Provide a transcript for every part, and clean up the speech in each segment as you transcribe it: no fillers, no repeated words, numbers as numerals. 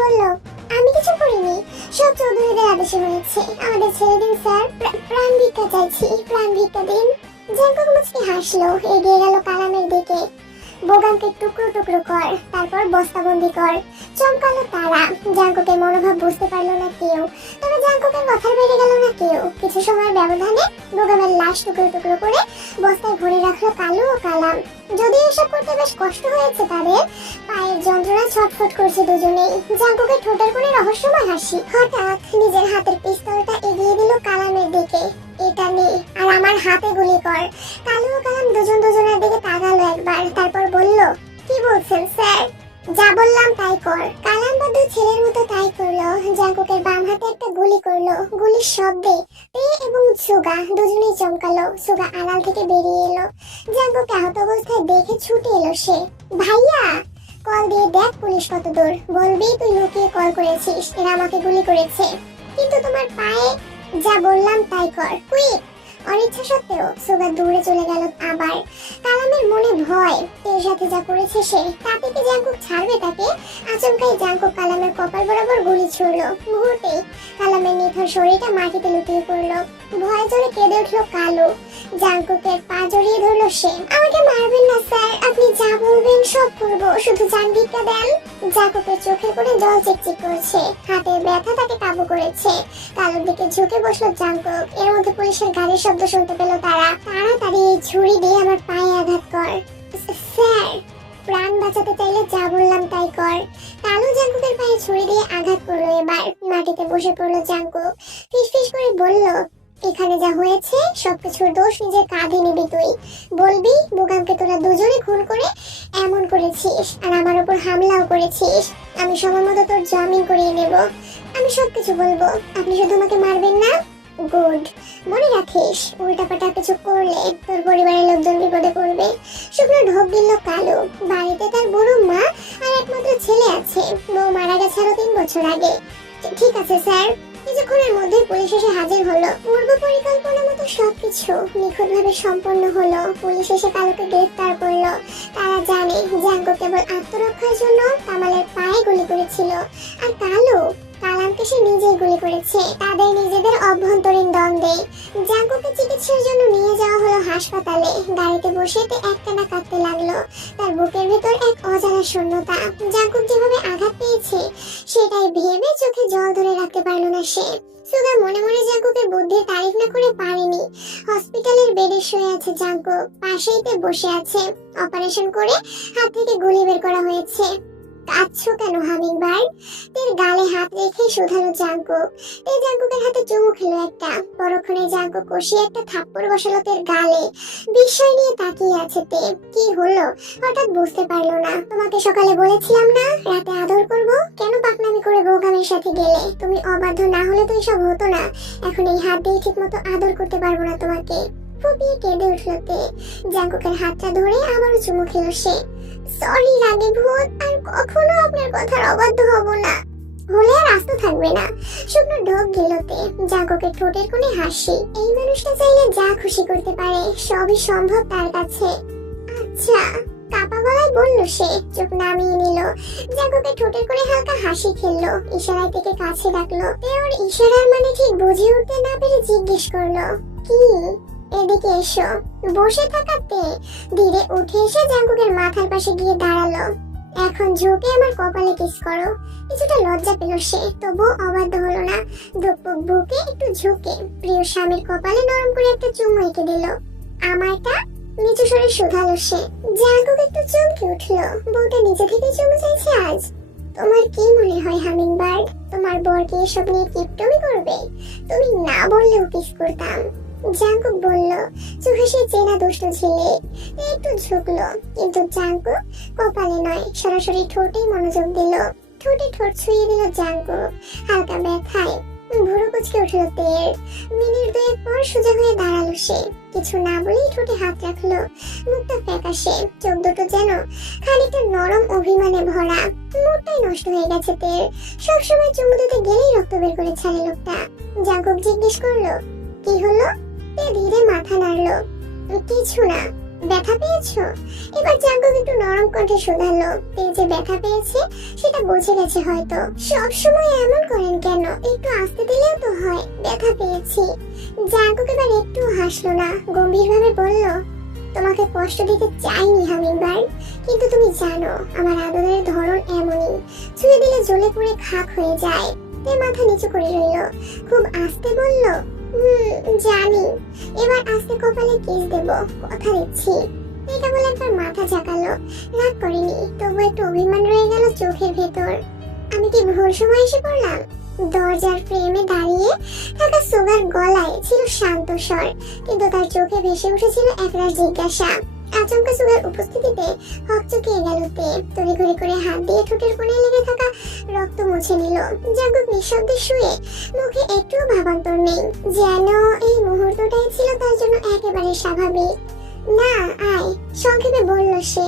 বলল, আমি কিছু করিনি, সব চৌধুরীদের আদেশে হয়েছে। আমাদের ছেড়ে দিন স্যার, প্রাণ ভিক্ষা চাইছি, প্রাণ ভিক্ষা দিন। জাঙ্কুক মুচকি হাসলো, এগিয়ে গেল কালামের দিকে। বোগামকে টুকরো টুকরো কর, তারপর বস্তাবন্দি কর। চমকালো তারা। জাঙ্কুকের মনোভাব বুঝতে পারলো না কেউ, তবে জাঙ্কুকের কথার বেড়ে গেল না কেউ। কিছু সময়ের ব্যবধানে বোগামের লাশ টুকরো টুকরো করে বস্তায় ভরে রাখলো কালু ও কালাম। যদিও এসব করতে বেশ কষ্ট হয়েছে তাদের, পায়ের যন্ত্রণা ছটফট করছে দুজনেই। জাঙ্কুকের ঠোঁটের কোণে রহস্যময় হাসি। হঠাৎ নিজের হাতের পিস্তলটা এগিয়ে দিল কালামের দিকে। এটা নে, আর আমার হাতে গুলি কর। কালু ও কালাম দুজন দুজনের দিকে তাকালো একবার, তারপর বলল, কি বলছেন স্যার? যা বললাম তাই কর। কালাম বদ্ধ ছেলের মতো তাই করলো। জাঙ্কুকের বাম হাতে একটা গুলি করলো। গুলির শব্দে পে এবং সুগা দুজনেই চমকালো। সুগা আড়াল থেকে বেরিয়ে এলো। জাঙ্কুক আহত অবস্থায় দেখে ছুটে এলো সে। ভাইয়া, কল দিয়ে দেখ পুলিশ কত দূর। বলবি তুই লুকিয়ে কল করেছিস, এরা আমাকে গুলি করেছে। কিন্তু তোমার পায়ে, যা বললাম তাই কর, কুইক। অনিচ্ছা সত্ত্বেও সুগা দূরে চলে গেল আবার। কালামের মনে ভয়, এর সাথে যা করেছে সে, তাতে কি জাঙ্কুক ছাড়বে তাকে? আচমকাই জাঙ্কুক কালামের কপাল বরাবর গুলি ছুড়ল। মুহূর্তেই কালামের নিথর শরীরটা মাটিতে লুটিয়ে পড়ল। ভয়ে জোরে কেঁদে উঠল কালু। জাঙ্কুকের পা জড়িয়ে ধরল সে। আমাকে মারবেন না স্যার, আপনি যা বলবেন সব করব, শুধু জান ভিক্ষা দেন। জাঙ্কুকের চোখের কোণে জল চিকচিক করছে, হাতের ব্যথা তাকে কাবু করেছে। কালুর দিকে ঝুঁকে বসলো জাঙ্কুক। এর মধ্যে পুলিশের গাড়ির শব্দ শুনতে পেল তারা। তাড়াতাড়ি এই ছুরি দিয়ে আমার পায়ে আঘাত কর। স্যার, প্রাণ বাঁচাতে চাইলে যা বললাম তাই কর। কালু জাঙ্কুকের পায়ে ছুরি দিয়ে আঘাত করলো। এবার মাটিতে বসে পড়লো জাঙ্কুক। ফিসফিস করে বলল, এখানে যা হয়েছে সবকিছুর দোষ নিজের কাঁধে নিবি তুই। বলবি বোগামকে তোরা দুজনে খুন করে এমন করেছিস, আর আমার উপর হামলাও করেছিস। আমি সময় মতো তোর জামিন করিয়ে নেব। আমি সবকিছু বলবো, আপনি শুধু আমাকে মারবেন না। গুড। মনে রাখিস, উল্টাপাল্টা কিছু করলে তোর পরিবারের লোকজন বিপদে পড়বে। শুকনো ঢোক গিলল কালু। বাড়িতে তার বুড়ো মা আর একমাত্র ছেলে আছে। বউ মারা গেছে আরো 3 বছর আগে। ঠিক আছে স্যার। কিছুক্ষণের মধ্যে পুলিশ এসে হাজির হলো। পূর্ব পরিকল্পনা মতো সবকিছু নিখুঁতভাবে সম্পন্ন হলো। পুলিশ এসে কালুকে গ্রেফতার করলো। তারা জানে জাঙ্কুক কেবল আত্মরক্ষার জন্য কামালের পায়ে গুলি করেছিল, আর কালু কালামকে সে নিজেই গুলি করেছে। তাদের নিজেদের অভ্যন্তরীণ দ্বন্দ্বে জাঙ্কুকে চিকিৎসার জন্য নিয়ে যাওয়া হলো হাসপাতালে। গাড়িতে বসে একটানা কাঁদতে লাগলো। তার বুকের ভেতর এক অজানা শূন্যতা। জাঙ্কুক যেভাবে আঘাত পেয়েছে সেটাই ভেবে চোখে জল ধরে রাখতে পারলো না সে। সুগা মনে মনে জাঙ্কুকের বুদ্ধির তারিফ না করে পারেনি। হসপিটালের বেডে শুয়ে আছে জাঙ্কুক, পাশেই তে বসে আছে। অপারেশন করে হাত থেকে গুলি বের করা হয়েছে। কাঁদছো কেন হামিংবার্ড? তের গালে হাত রেখে শুধালো জাঙ্কুক। তে জাঙ্কুকের হাতে চুমু খেলো একটা। পরক্ষণে জাঙ্কুক কষিয়ে একটা থাপ্পড় বসালো তের গালে। বিস্ময় নিয়ে তাকিয়ে আছে তে। কি হলো হঠাৎ বুঝতে পারলো না। তোমাকে সকালে বলেছিলাম না রাতে আদর করব, কেন পাকনামি করে বোগামের সাথে গেলে? তুমি অবাধ্য না হলে তো এসব হতো না। এখন এই হাত দিয়ে ঠিক মতো আদর করতে পারবো না তোমাকে। ফুপিয়ে কেঁদে উঠলো তে। জাঙ্কুকের হাতটা ধরে আবারও চুমু খেলো সে। সরি রাগে ভূত, আর কখনো আপনার কথার অবাধ্য হব না। হলে আর আস্ত থাকবে না। শুকনো ঢোক গিলতে জাঙ্কুকের ঠোঁটের কোণে হাসি। এই মানুষটা চাইলে যা খুশি করতে পারে, সবই সম্ভব তার কাছে। আচ্ছা, কাপা গলায় বলল সে। চোখ নামিয়ে নিল। জাঙ্কুকের ঠোঁটের কোণে হালকা হাসি খেললো। ইশারায় থেকে কাছে ডাকলো। ওর ইশারার মানে ঠিক বুঝে উঠতে না পেরে জিজ্ঞেস করলো, কি? এদিকে এসো। বসে থাকাতে ধীরে উঠে এসে জাঙ্কুকের মাথার পাশে গিয়ে দাঁড়ালো। এখন ঝুঁকে আমার কপালে কিস করো। কিছুটা লজ্জা পেল সে, তবুও অবাধ্য হলো না। ধুকপুক বুকে একটু ঝুঁকে প্রিয় স্বামীর কপালে নরম করে একটা চুমু এঁকে দিল। আমারটা নিচু স্বরে শুধালো সে। জাঙ্কুক একটু চমকে উঠলো। বউটা নিজে থেকে চুমু চাইছে আজ। তোমার কি মনে হয় হামিংবার্ড, তোমার বর কি এসব নিয়ে কিপটমি করবে? তুমি না বললেও কিস করতাম। জাঙ্কুক বলল, চোখে সে চেনা দুষ্ট ছেলে। একটু ঝুঁকলো, কিন্তু জাঙ্কুক কপালে নয়, সরাসরি ঠোঁটেই মনোযোগ দিল। ঠোঁটে ঠোঁট ছুঁয়ে দিল জাঙ্কুক। হালকা ব্যথায় ভুরু কুচকে উঠল তের। মিনিট 2 পর সোজা হয়ে দাঁড়ালো সে। কিছু না বলেই ঠোঁটে হাত রাখলো। মুখটা ফ্যাকাশে, চোখ দুটো যেন খানিকটা নরম অভিমানে ভরা। মুখটাই নষ্ট হয়ে গেছে তের। সবসময় চুমু দিতে গেলেই রক্ত বের করে ছাড়ে লোকটা। জাঙ্কুক জিজ্ঞেস করলো, কি হলো? ধীরে মাথা নাড়লো। কিছু না। ব্যথা পেয়েছো? এবার জাঙ্কুক একটু নরম কণ্ঠে শোধালো। তে যে ব্যথা পেয়েছে সেটা বুঝে গেছে হয়তো। সব সময় এমন করেন কেন? একটু আস্তে দিলেও তো হয়। ব্যথা পেয়েছি। জাঙ্কুক এবার একটু হাসলো না, গম্ভীরভাবে বলল, তোমাকে কষ্ট দিতে চাইনি হামিংবার্ড, কিন্তু তুমি জানো আমার আদরের ধরন এমনই, ছুঁয়ে দিলে জ্বলে পুড়ে খাক হয়ে যায়। তে মাথা নিচু করে রইল, খুব আস্তে বলল, জানি। এবার আস্তে কপালে কিস দেব, কথা দিচ্ছি। এটা বলে একবার মাথা ঝাঁকালো, রাগ করেনি, তবু একটু অভিমান রয়ে গেল চোখের ভেতর। আমি কি ভুল সময় এসে পড়লাম? দরজার ফ্রেমে দাঁড়িয়ে থাকা সুগার গলায় ছিল শান্ত স্বর, কিন্তু তার চোখে ভেসে উঠেছিল একরাশ জিজ্ঞাসা। আচমকা সুগার উপস্থিতিতে হকচকিয়ে গেল তে, তড়িঘড়ি করে হাত দিয়ে ঠোঁটের কোণে লেগে থাকা রক্ত মুছে নিল। জাঙ্কুক নিঃশব্দে শুয়ে, মুখে একটুও ভাবান্তর নেই, যেন এই মুহূর্তটাই ছিল তার জন্য একেবারে স্বাভাবিক। না, আয়, সংক্ষেপে বলল সে।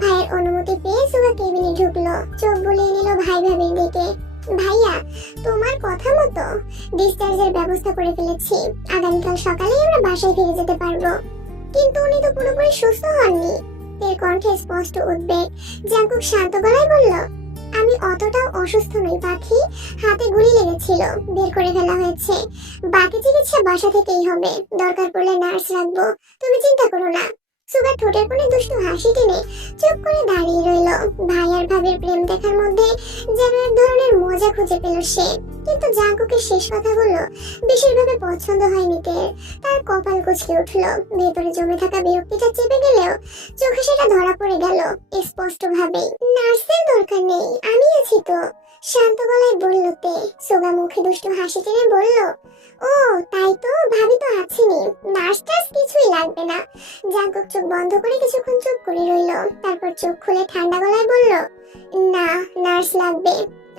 ভাইয়ের অনুমতি পেয়ে সুগা কেবিনে ঢুকলো, চোখ বুলিয়ে নিল ভাই ভাবির দিকে। ভাইয়া, তোমার কথা মতো ডিসচার্জের ব্যবস্থা করে ফেলেছি, আগামীকাল সকালে আমরা বাসায় ফিরে যেতে পারবো। কিন্তু উনি তো পুরোপুরি সুস্থ হননি। এর কণ্ঠে স্পষ্ট উদ্বেগ। জাঙ্কুক শান্ত গলায় বলল, আমি অতটাও অসুস্থ নই পাখি, হাতে গুলি লেগেছিল, বের করে ফেলা হয়েছে। বাকি চিকিৎসা বাসা থেকেই হবে, দরকার পড়লে নার্স রাখবো, তুমি চিন্তা করো না। সুগার ঠোঁটের কোণে দুষ্টু হাসি টেনে চুপ করে দাঁড়িয়ে রইল। ভাই আর ভাবির প্রেম দেখার মধ্যে যেন এক ধরনের মজা খুঁজে পেল সে। কিন্তু জাঙ্কুকের শেষ কথাগুলো বিশেষভাবে পছন্দ হয়নি তের। তার কপাল কুঁচকে উঠল, ভেতরে জমে থাকা বিরক্তিটা চেপে গেলেও চোখে সেটা ধরা পড়ে গেল স্পষ্ট ভাবে। নার্সের দরকার নেই, আমি আছি তো, শান্ত গলায় বলল তে। সুগা মুখে দুষ্টু হাসি টেনে বলল, ও তাই তো, ভাবি তো আছেনি, নার্স টার্স কিছুই লাগবে না। জাঙ্কুক চোখ বন্ধ করে কিছুক্ষণ চুপ করে রইল, তারপর চোখ খুলে ঠান্ডা গলায় বলল, না, নার্স লাগবে।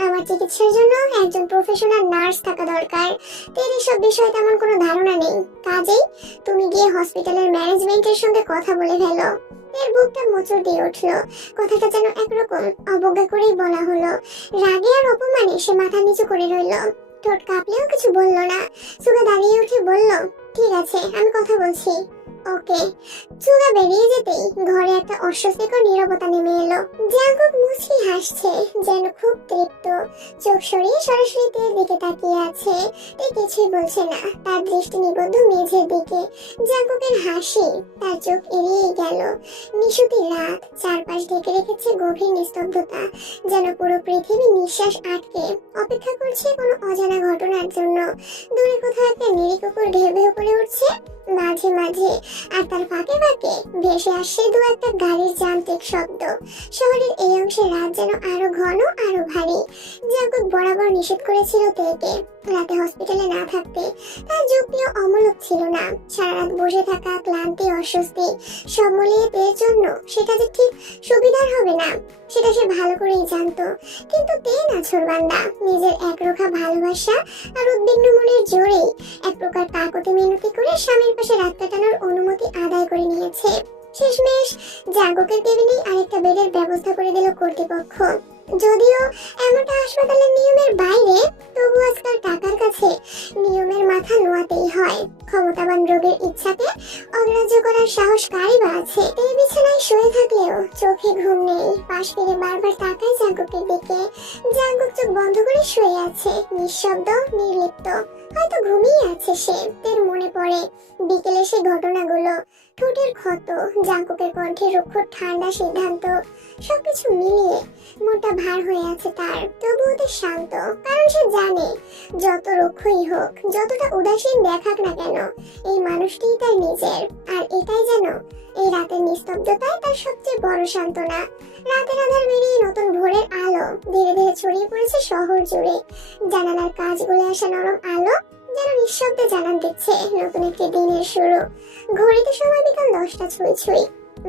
আমার চিকিৎসার জন্য একজন প্রফেশনাল নার্স থাকা দরকার। এর এসব বিষয়ে তেমন কোনো ধারণা নেই, কাজেই তুমি গিয়ে হসপিটালের ম্যানেজমেন্টের সঙ্গে কথা বলে ফেলো। এর বুকটা মোচড় দিয়ে উঠল, কথাটা যেন একরকম অবজ্ঞা করেই বলা হলো। রাগে আর অপমানে সে মাথা নিচু করে রইল, ঠোঁট কাঁপলেও কিছু বলল না। সুগা দাঁড়িয়ে উঠে বলল, ঠিক আছে, আমি কথা বলছি। ওকে। সুগা বেরিয়ে যেতেই ঘরে একটা অস্বস্তিকর নীরবতা নেমে এলো। জাঙ্কুক মুচকি হাসছে, যেন খুব তৃপ্ত, চোখ সরিয়ে সরাসরি তের দিকে তাকিয়ে আছে। তে কিছুই বলছে না, তার দৃষ্টি নিবদ্ধ মেঝের দিকে। জাঙ্কুকের হাসি তার চোখ এড়িয়ে গেল। নিশুতি রাত, চারপাশ ঢেকে রেখেছে গভীর নিস্তব্ধতা, যেন পুরো পৃথিবী নিঃশ্বাস আটকে অপেক্ষা করছে কোনো অজানা ঘটনার জন্য। দূরে কোথাও একটা নিরী কুকুর ঘেউ ঘেউ করে উঠছে মাঝে মাঝে, আর তার ফাঁকে ফাঁকে ভেসে আসছে দু একটা গাড়ির যান্ত্রিক শব্দ। শহরের এই অংশে রাত যেন আরো ঘন, আরো ভারী। জাঙ্কুক বরাবর নিষেধ করেছিল তেকে রাতে হসপিটালে না থাকতে, তার যুক্তিও অমূলক ছিল না। সারা রাত বসে থাকা, ক্লান্তি, অস্বস্তি সব মিলিয়ে তের জন্য সেটা যে ঠিক সুবিধার হবে না সেটা সে ভালো করেই জানতো। কিন্তু তে নাছোড়বান্দা, নিজের একরোখা ভালোবাসা আর উদ্বিগ্ন মনের জোরেই এক প্রকার কাকতি মিনতি করে স্বামীর পাশে রাত কাটানোর অনুমতি আদায় করে নিয়েছে। শেষমেশ জাঙ্কুকের কেবিনেই আরেকটা বেডের ব্যবস্থা করে দিল কর্তৃপক্ষ। যদিও এমনটা হাসপাতালের নিয়মের বাইরে, তবু আজকাল টাকার কাছে নিয়মের মাথা নোয়াতেই হয়। ক্ষমতাবান রোগের ইচ্ছাকে অগ্রাহ্য করার সাহস কারই বা আছে। এই বিছানায় শুয়ে থাকলেও চোখে ঘুম নেই, পাশ ফিরে বারবার তাকায় জাঙ্কুকের দিকে। জাঙ্কুক চোখ বন্ধ করে শুয়ে আছে, নিঃশব্দ, নির্লিপ্ত, হয়তো ঘুমিয়ে আছে সে। তের মনে পড়ে বিকেলে সে ঘটনাগুলো, ঠোঁটের ক্ষত, জাঙ্কুকের কণ্ঠে রুক্ষ ঠান্ডা সিদ্ধান্ত, সবকিছু মিলিয়ে মনটা ভার হয়ে আছে তার। তবুও তে শান্ত, কারণ সে জানে যত রুক্ষই হোক, যতটা উদাসীন দেখাক না কেন, এই মানুষটিই তার নিজের। আর এটাই যেন এই রাতের নিস্তব্ধতায় তার সবচেয়ে বড় সান্ত্বনা। রাতের আধার বেরিয়ে নতুন ভোরের আলো ধীরে ধীরে ছড়িয়ে পড়েছে শহর জুড়ে। জানালার কাঁচ গলে আসা নরম আলো যেন নিঃশব্দে জানান দিচ্ছে নতুন একটি দিনের শুরু। ঘড়িতে সময় বিকাল 10টা ছুঁই ছুঁই।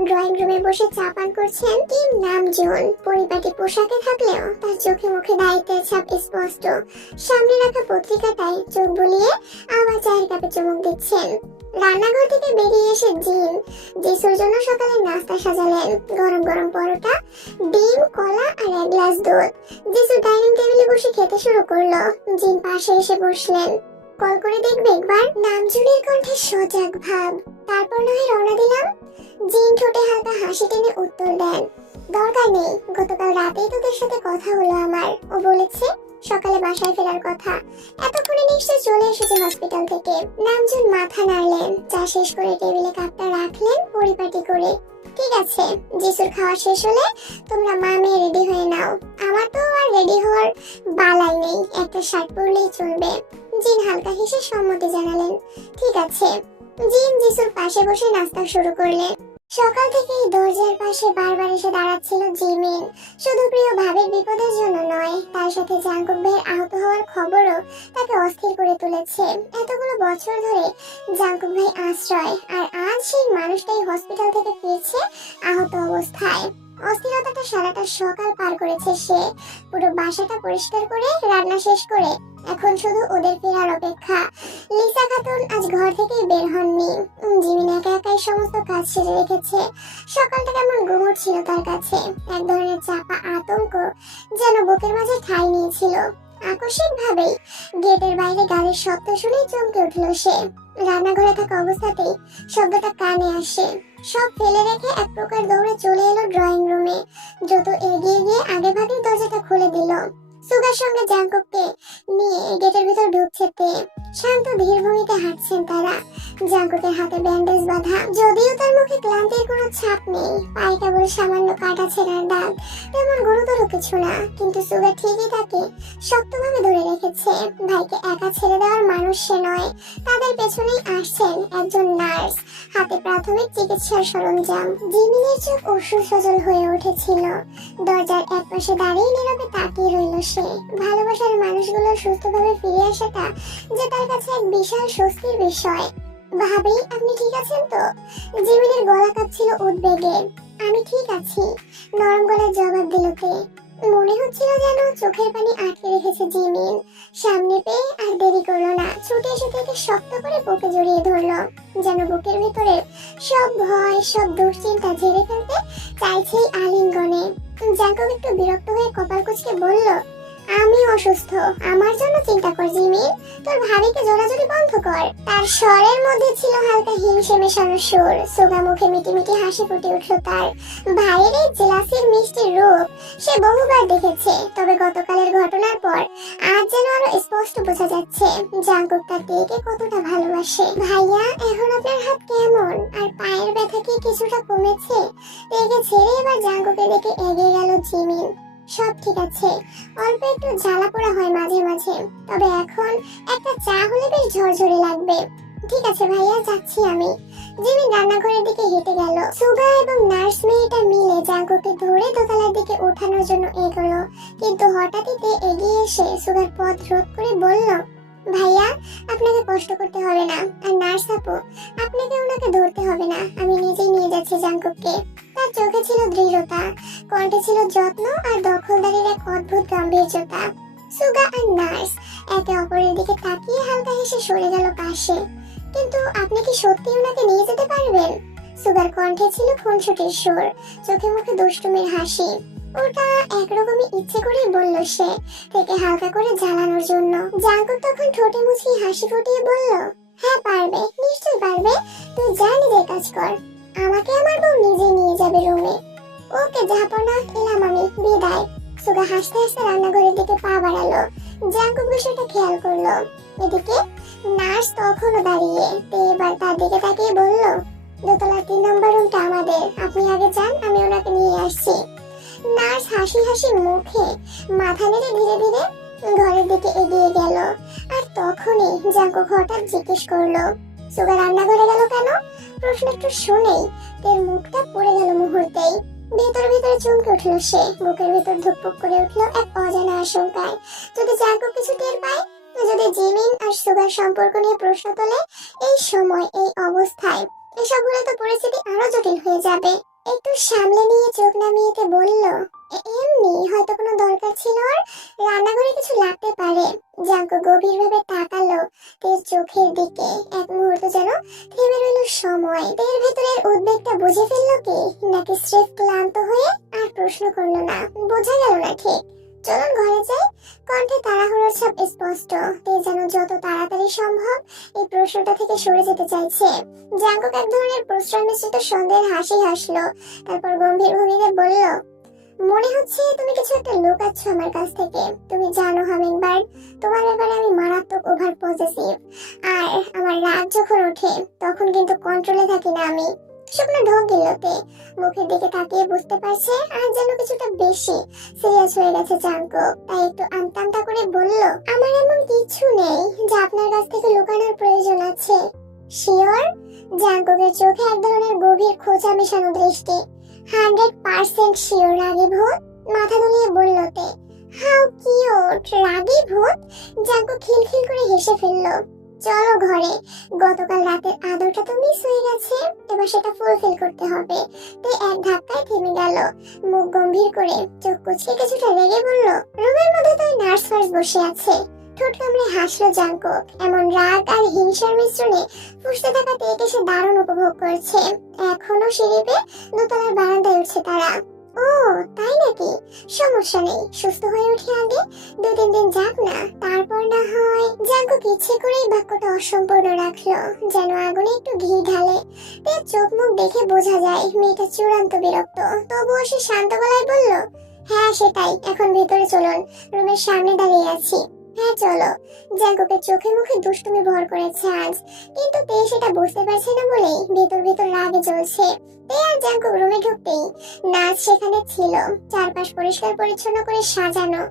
ড্রয়িং রুমে বসে চা পান করছেন কিম নামজুন। পরিপাটি পোশাকে থাকলেও তার চোখে মুখে দায়িত্বের ছাপ স্পষ্ট। সামনে রাখা পত্রিকাটায় চোখ বুলিয়ে আবার চায়ের কাপে চুমুক দিচ্ছেন। রান্নাঘর থেকে বেরিয়ে এসে যিশুর জন্য সকালে নাস্তা সাজালেন। গরম গরম পরোটা, ডিম, কলা আর এক গ্লাস দুধ। যিশু ডাইনিং টেবিলে বসে খেতে শুরু করলো। জিন পাশে এসে বসলেন। কল করে দেখবে একবার, নামজুনের কণ্ঠে সজাগ ভাব। তারপর নয় রওনা দিলাম। জিন ঠোঁটে হালকা হাসি টেনে উত্তর দেন, দরকার নেই, গতকাল রাতেই তোদের সাথে কথা হলো আমার। ও বলেছে সকালে বাসায় ফেরার কথা। এতক্ষণে নিশ্চয় চলে এসেছে হসপিটাল থেকে। নামজুন মাথা নাড়লেন, চা শেষ করে টেবিলে কাপটা রাখলেন পরিপাটি করে। ঠিক আছে, জিসুর খাওয়া শেষ হলে তোমরা মা মেয়ে রেডি হয়ে নাও। আমার তো আর রেডি হওয়ার বালাই নেই, একটা শার্ট পরলেই চলবে। জিন হালকা হেসে সম্মতি জানালেন। ঠিক আছে। জিন জিসুর পাশে বসে নাস্তা শুরু করলেন। সকাল থেকেই দরজার পাশে বারবার এসে দাঁড়াচ্ছিল জিমিন। শুধু প্রিয় ভাবের বিপদের জন্য নয়, তার সাথে জাঙ্কুক ভাইয়ের আহত হওয়ার খবরও তাকে অস্থির করে তুলেছে। এতগুলো বছর ধরে জাঙ্কুক ভাই আশ্রয়, আর আজ সেই মানুষটাই হসপিটাল থেকে ফিরছে আহত অবস্থায়। অস্থিরতাটা সারাটা সকাল পার করেছে সে। পুরো বাসাটা পরিষ্কার করে রান্না শেষ করে এখন শুধু ওদের ফেরার অপেক্ষা। লিসা খাতুন আজ ঘর থেকে বের হননি। জিমিন একা একাই সমস্ত কাজ সেরে রেখেছে। সকালটা কেমন গুমোট ছিল তার কাছে, এক ধরনের চাপা আতঙ্ক যেন বুকের মাঝে ঠাঁই নিয়েছিল। আকস্মিক ভাবেই গেটের বাইরে গাড়ির শব্দ শুনেই চমকে উঠল সে। রান্নাঘরে থাকা অবস্থাতেই শব্দটা কানে আসে। সব ফেলে রেখে এক প্রকার দৌড়ে চলে এলো ড্রয়িং রুমে। দ্রুত এগিয়ে গিয়ে আগে ভাগে দরজাটা খুলে দিল। সুগার সঙ্গে জাঙ্কুককে নিয়ে গেটের ভিতর ঢুকছে তে। শান্ত ধীর ভঙ্গিতে হাঁটছেন তারা। জাঙ্কুকের হাতে ব্যান্ডেজ বাঁধা, যদিও তার মুখে ক্লান্তির কোনো ছাপ নেই, পায়ে কেবল সামান্য কাটা ছেঁড়ার দাগ। তেমন গুরুতর কিছু না, কিন্তু সুগার ঠিকই তাকে শক্তভাবে ধরে রেখেছে। ভাইকে একা ছেড়ে দেওয়ার মানুষ সে নয়। তাদের পেছনেই আসছেন একজন নার্স, হাতে প্রাথমিক চিকিৎসার সরঞ্জাম। জিমিনের চোখ অশ্রু সজল হয়ে উঠেছিল। দরজার এক পাশে দাঁড়িয়ে নীরবে তাকিয়ে রইল সে। ভালোবাসার মানুষগুলো সুস্থভাবে ফিরে আসাটা যে তার কাছে এক বিশাল স্বস্তির বিষয়। ভাবি, আপনি ঠিক আছেন তো? জিমিনের গলা কাঁপছিল উদ্বেগে। আমি ঠিক আছি, নরম গলায় জবাব দিল তে। মনে হচ্ছিল যেন চোখের পানি আটকে রেখেছে জিমিন। সামনে পেয়ে আর দেরি করলো না, ছুটে এসে থেকে শক্ত করে বুকে জড়িয়ে ধরলো, যেন বুকের ভেতরের সব ভয়, সব দুশ্চিন্তা ঝেড়ে ফেলতে চাইছে আলিঙ্গনে। জাঙ্কুক একটু বিরক্ত হয়ে কপাল কুঁচকে বলল, আমি অসুস্থ, আমার জন্য চিন্তা কর জিমিন। তোর ভাবিকে জোরাজুরি বন্ধ কর। তার স্বরের মধ্যে ছিল হালকা হিংসে মেশানো সুর। সোগা মুখে মিটি মিটি হাসি ফুটে উঠল তার। ভাইয়ের এই জেলাসির মিষ্টি রূপ সে বহুবার দেখেছে, তবে গতকালের ঘটনার পর আজ যেন আরো স্পষ্ট বোঝা যাচ্ছে জাঙ্কুক তার তেকে কতটা ভালোবাসে। ভাইয়া, এখন আপনার হাত কেমন? আর পায়ের ব্যথা কি কিছুটা কমেছে? তেকে ছেড়ে এবার জাঙ্কুকে দেখে এগিয়ে গেল জিমিন। সব ঠিক আছে, অল্প একটু জ্বালা পোড়া হয় মাঝে মাঝে, তবে এখন একটা চা হলে বেশ ঝরঝরে লাগবে। ঠিক আছে ভাইয়া, যাচ্ছি আমি। জিমিন রান্নাঘরের দিকে হেঁটে গেল। সুগা এবং নার্স মেয়েটা মিলে জাঙ্কুকে ধরে দোতলার দিকে ওঠানোর জন্য এগোলো, কিন্তু হঠাৎই তে এগিয়ে এসে সুগার পথ রোধ করে বলল, ভাইয়া, আপনাকে কষ্ট করতে হবে না। আর নার্স আপু, আপনাকে ওনাকে ধরতে হবে না, আমি নিজেই নিয়ে যাচ্ছি জাঙ্কুককে। তার চোখে ছিল দৃঢ়তা, কণ্ঠে ছিল যত্ন আর দখলদারির এক অদ্ভুত গাম্ভীর্যতা। সুগা আর নার্স একে অপরের দিকে তাকিয়ে হালকা হেসে সরে গেল পাশে। কিন্তু আপনি কি সত্যি ওনাকে নিয়ে যেতে পারবেন? সুগার কণ্ঠে ছিল খুনসুটির সুর, চোখে মুখে দুষ্টুমির হাসি। ওটা একরকমই ইচ্ছে করেই বলল সে, থেকে হালকা করে জ্বালানোর জন্য। জাঙ্কুক তখন ঠোঁটে মুছিয়ে হাসি ফুটিয়ে বলল, হ্যাঁ পারবে, নিশ্চয়ই পারবে, তুই যা নিজের কাজ কর। আমাকে আমার বউ নিজে নিয়ে যাবে রুমে। ওকে জাহাপনা, এলাম আমি, বিদায়। সুগা হাসতে হাসতে রান্নাঘরের দিকে পা বাড়ালো। জাঙ্কুক বিষয়টা খেয়াল করলো। এদিকে নার্স তখনও দাঁড়িয়ে। তে এবার তার দিকে তাকিয়ে বলল, দোতলার 3 নম্বর রুমটা আমাদের, আপনি আগে যান, আমি ওনাকে নিয়ে আসছি। নার্স হাসি হাসি মুখে মাথা নেড়ে ধীরে ধীরে ঘরের দিকে এগিয়ে গেল। আর তখনই জাঙ্কুক হঠাৎ জিজ্ঞেস করলো, সুগা রান্নাঘরে গেল কেন? প্রশ্ন একটু শুনেই তের মুখটা পড়ে গেল মুহূর্তেই। ভেতরে ভেতরে চমকে উঠল সে, বুকের ভেতর ধুকপুক করে উঠল এক অজানা আশঙ্কায়। যদি জাঙ্কুক কিছু টের পায়, যদি জিমিন আর সুগার সম্পর্ক নিয়ে প্রশ্ন তোলে, এই সময় এই অবস্থায় এসব হলে তো পরিস্থিতি আরো জটিল হয়ে যাবে। একটু সামলে নিয়ে চোখ নামিয়ে তে বলল, এমনি হয়তো কোনো দরকার ছিল, আর রান্নাঘরে কিছু লাগতে পারে। জাঙ্কুক গভীরভাবে তাকালো তের চোখের দিকে। এক মুহূর্ত যেন থেমে রইল সময়। তের ভেতরের উদ্বেগটা বুঝে ফেললো কি, নাকি স্রেফ ক্লান্ত হয়ে আর প্রশ্ন করলো না, বোঝা গেল না ঠিক। চলুন ঘরে যাই। কণ্ঠে তাড়াহুড়োর ছাপ স্পষ্ট। তে যেন যত তাড়াতাড়ি সম্ভব এই প্রশ্নটা থেকে সরে যেতে চাইছে। জাঙ্কুক এক ধরনের প্রশ্রয় মিশ্রিত সন্দেহের হাসি হাসলো, তারপর গম্ভীর ভঙ্গিতে বলল, মনে হচ্ছে তুমি কিছু একটা লুকাচ্ছ আমার কাছ থেকে। তুমি জানো হামিংবার্ড, তোমার ব্যাপারে আমি মারাত্মক ওভার পজেসিভ। আর আমার রাগ যখন ওঠে তখন কিন্তু কন্ট্রোলে থাকি না আমি। শুকনো ঢোক গিলতে মুখের দিকে তাকিয়ে বুঝতে পারছে আর যেন কিছুটা বেশি সিরিয়াস হয়ে গেছে জাঙ্কুক। তাই একটু আমতা আমতা করে বলল, আমার এমন কিছু নেই যা আপনার কাছ থেকে লুকানোর প্রয়োজন আছে। শিওর? জাঙ্কুকের চোখে এক ধরনের গভীর খোঁচা মেশানো দৃষ্টি। 100% শিওর রাগী ভূত? মাথা দুলিয়ে বলল তে। হাউ কিউট, রাগী ভূত? জাঙ্কুক খিলখিল করে হেসে ফেলল। চলো ঘরে, গতকাল রাতের আদরটা তো মিস হয়ে গেছে, এবার সেটা ফুলফিল করতে হবে। তে এক ধাক্কায় থেমে গেল, মুখ গম্ভীর করে চোখ কুচকে কিছুটা রেগে বলল, রুমের মধ্যে তো নার্স ফার্স বসে আছে। ঠোঁট কামড়ে হাসলো জাঙ্কুক। এমন রাগ আর হিংসার মিশ্রণে ফুসতে থাকা তেকে সে দারুণ উপভোগ করছে। এখনো সিঁড়ি বেয়ে দোতলার বারান্দায় উঠছে তারা। ও তাই নাকি? সমস্যা নেই, সুস্থ হয়ে উঠে আগে 2-3 দিন যাক না, তারপর না হয়। জাঙ্কুক ইচ্ছে করেই বাক্যটা অসম্পূর্ণ রাখলো, যেন আগুনে একটু ঘি ঢালে। তার চোখ মুখ দেখে বোঝা যায় মেয়েটা চূড়ান্ত বিরক্ত। তবুও সে শান্ত গলায় বলল, হ্যাঁ সেটাই, এখন ভেতরে চলুন, রুমের সামনে দাঁড়িয়ে আছি। হ্যাঁ চলো। জাঙ্কুকের চোখে মুখে দুষ্টুমি ভর করেছে আজ, কিন্তু তে সেটা বুঝতে পারছে না বলেই ভেতর ভেতর রাগে জ্বলছে। তে আর জাঙ্কুক রুমে ঢুকতেই নাচ সেখানে ছিল, চারপাশ পরিষ্কার পরিচ্ছন্ন করে সাজানো।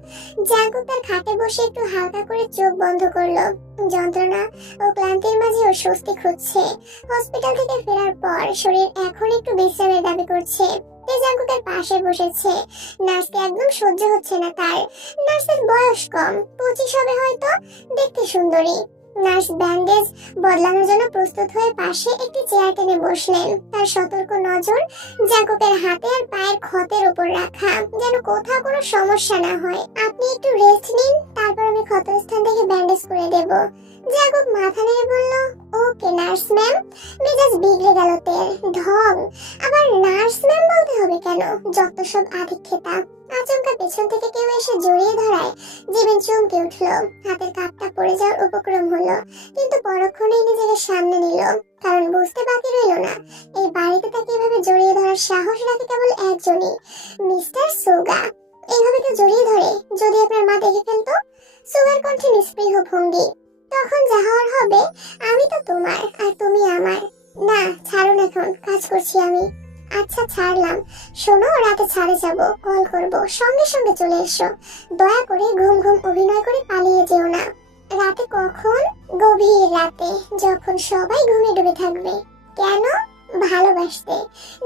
জাঙ্কুক তার খাটে বসে একটু হালকা করে চোখ বন্ধ করলো। যন্ত্রণা ও ক্লান্তির মাঝেও স্বস্তি খুঁজছে। হসপিটাল থেকে ফেরার পর শরীর এখন একটু বিশ্রামের দাবি করছে। তে জাঙ্কুকের পাশে বসেছে। নার্সকে একদম সহ্য হচ্ছে না তার। নার্সের বয়স কম, 25 হবে হয়তো, দেখতে সুন্দরী। নার্স ব্যান্ডেজ বদলানোর জন্য প্রস্তুত হয়ে পাশে একটি চেয়ার টেনে বসলেন। তার সতর্ক নজর জাঙ্কুকের হাতে আর পায়ের ক্ষতের উপর রাখা, যেন কোথাও কোনো সমস্যা না হয়। আপনি একটু রেস্ট নিন, তারপর আমি ক্ষতস্থান থেকে ব্যান্ডেজ করে দেব। জাঙ্কুক মাথা নেড়ে বলল, ওকে নার্স ম্যাম। মেজাজ বিগড়ে গেল তের। ঢং, আবার নার্স ম্যাম বলতে হবে কেন? যত সব আধিক্যতা। আচমকা পেছন থেকে কেউ এসে জড়িয়ে ধরায় জীবন চমকে উঠল। হাতের কাপটা পড়ে যাওয়ার উপক্রম হলো, কিন্তু পরক্ষণেই নিজেকে সামনে নিল, কারণ বুঝতে বাকি রইল না এই বাড়িতে তাকে এভাবে জড়িয়ে ধরার সাহস রাখে কেবল একজনই, মিস্টার সুগা। এইভাবে কেউ জড়িয়ে ধরে যদি আপনার মা দেখে ফেলতো? সুগার কণ্ঠে নিস্পৃহ ভঙ্গি। তখন যা হওয়ার হবে, আমি তো তোমার আর তুমি আমার। না ছাড়ুন, এখন কাজ করছি আমি। আচ্ছা ছাড়লাম। শোনো, রাতে ছাড়ে যাব, কল করব, সঙ্গে সঙ্গে চলে এসো। দয়া করে ঘুম ঘুম অভিনয় করে পালিয়ে যেও না। রাতে কখন? গভীর রাতে, যখন সবাই ঘুমে ডুবে থাকবে। কেন? ভালোবাসতে।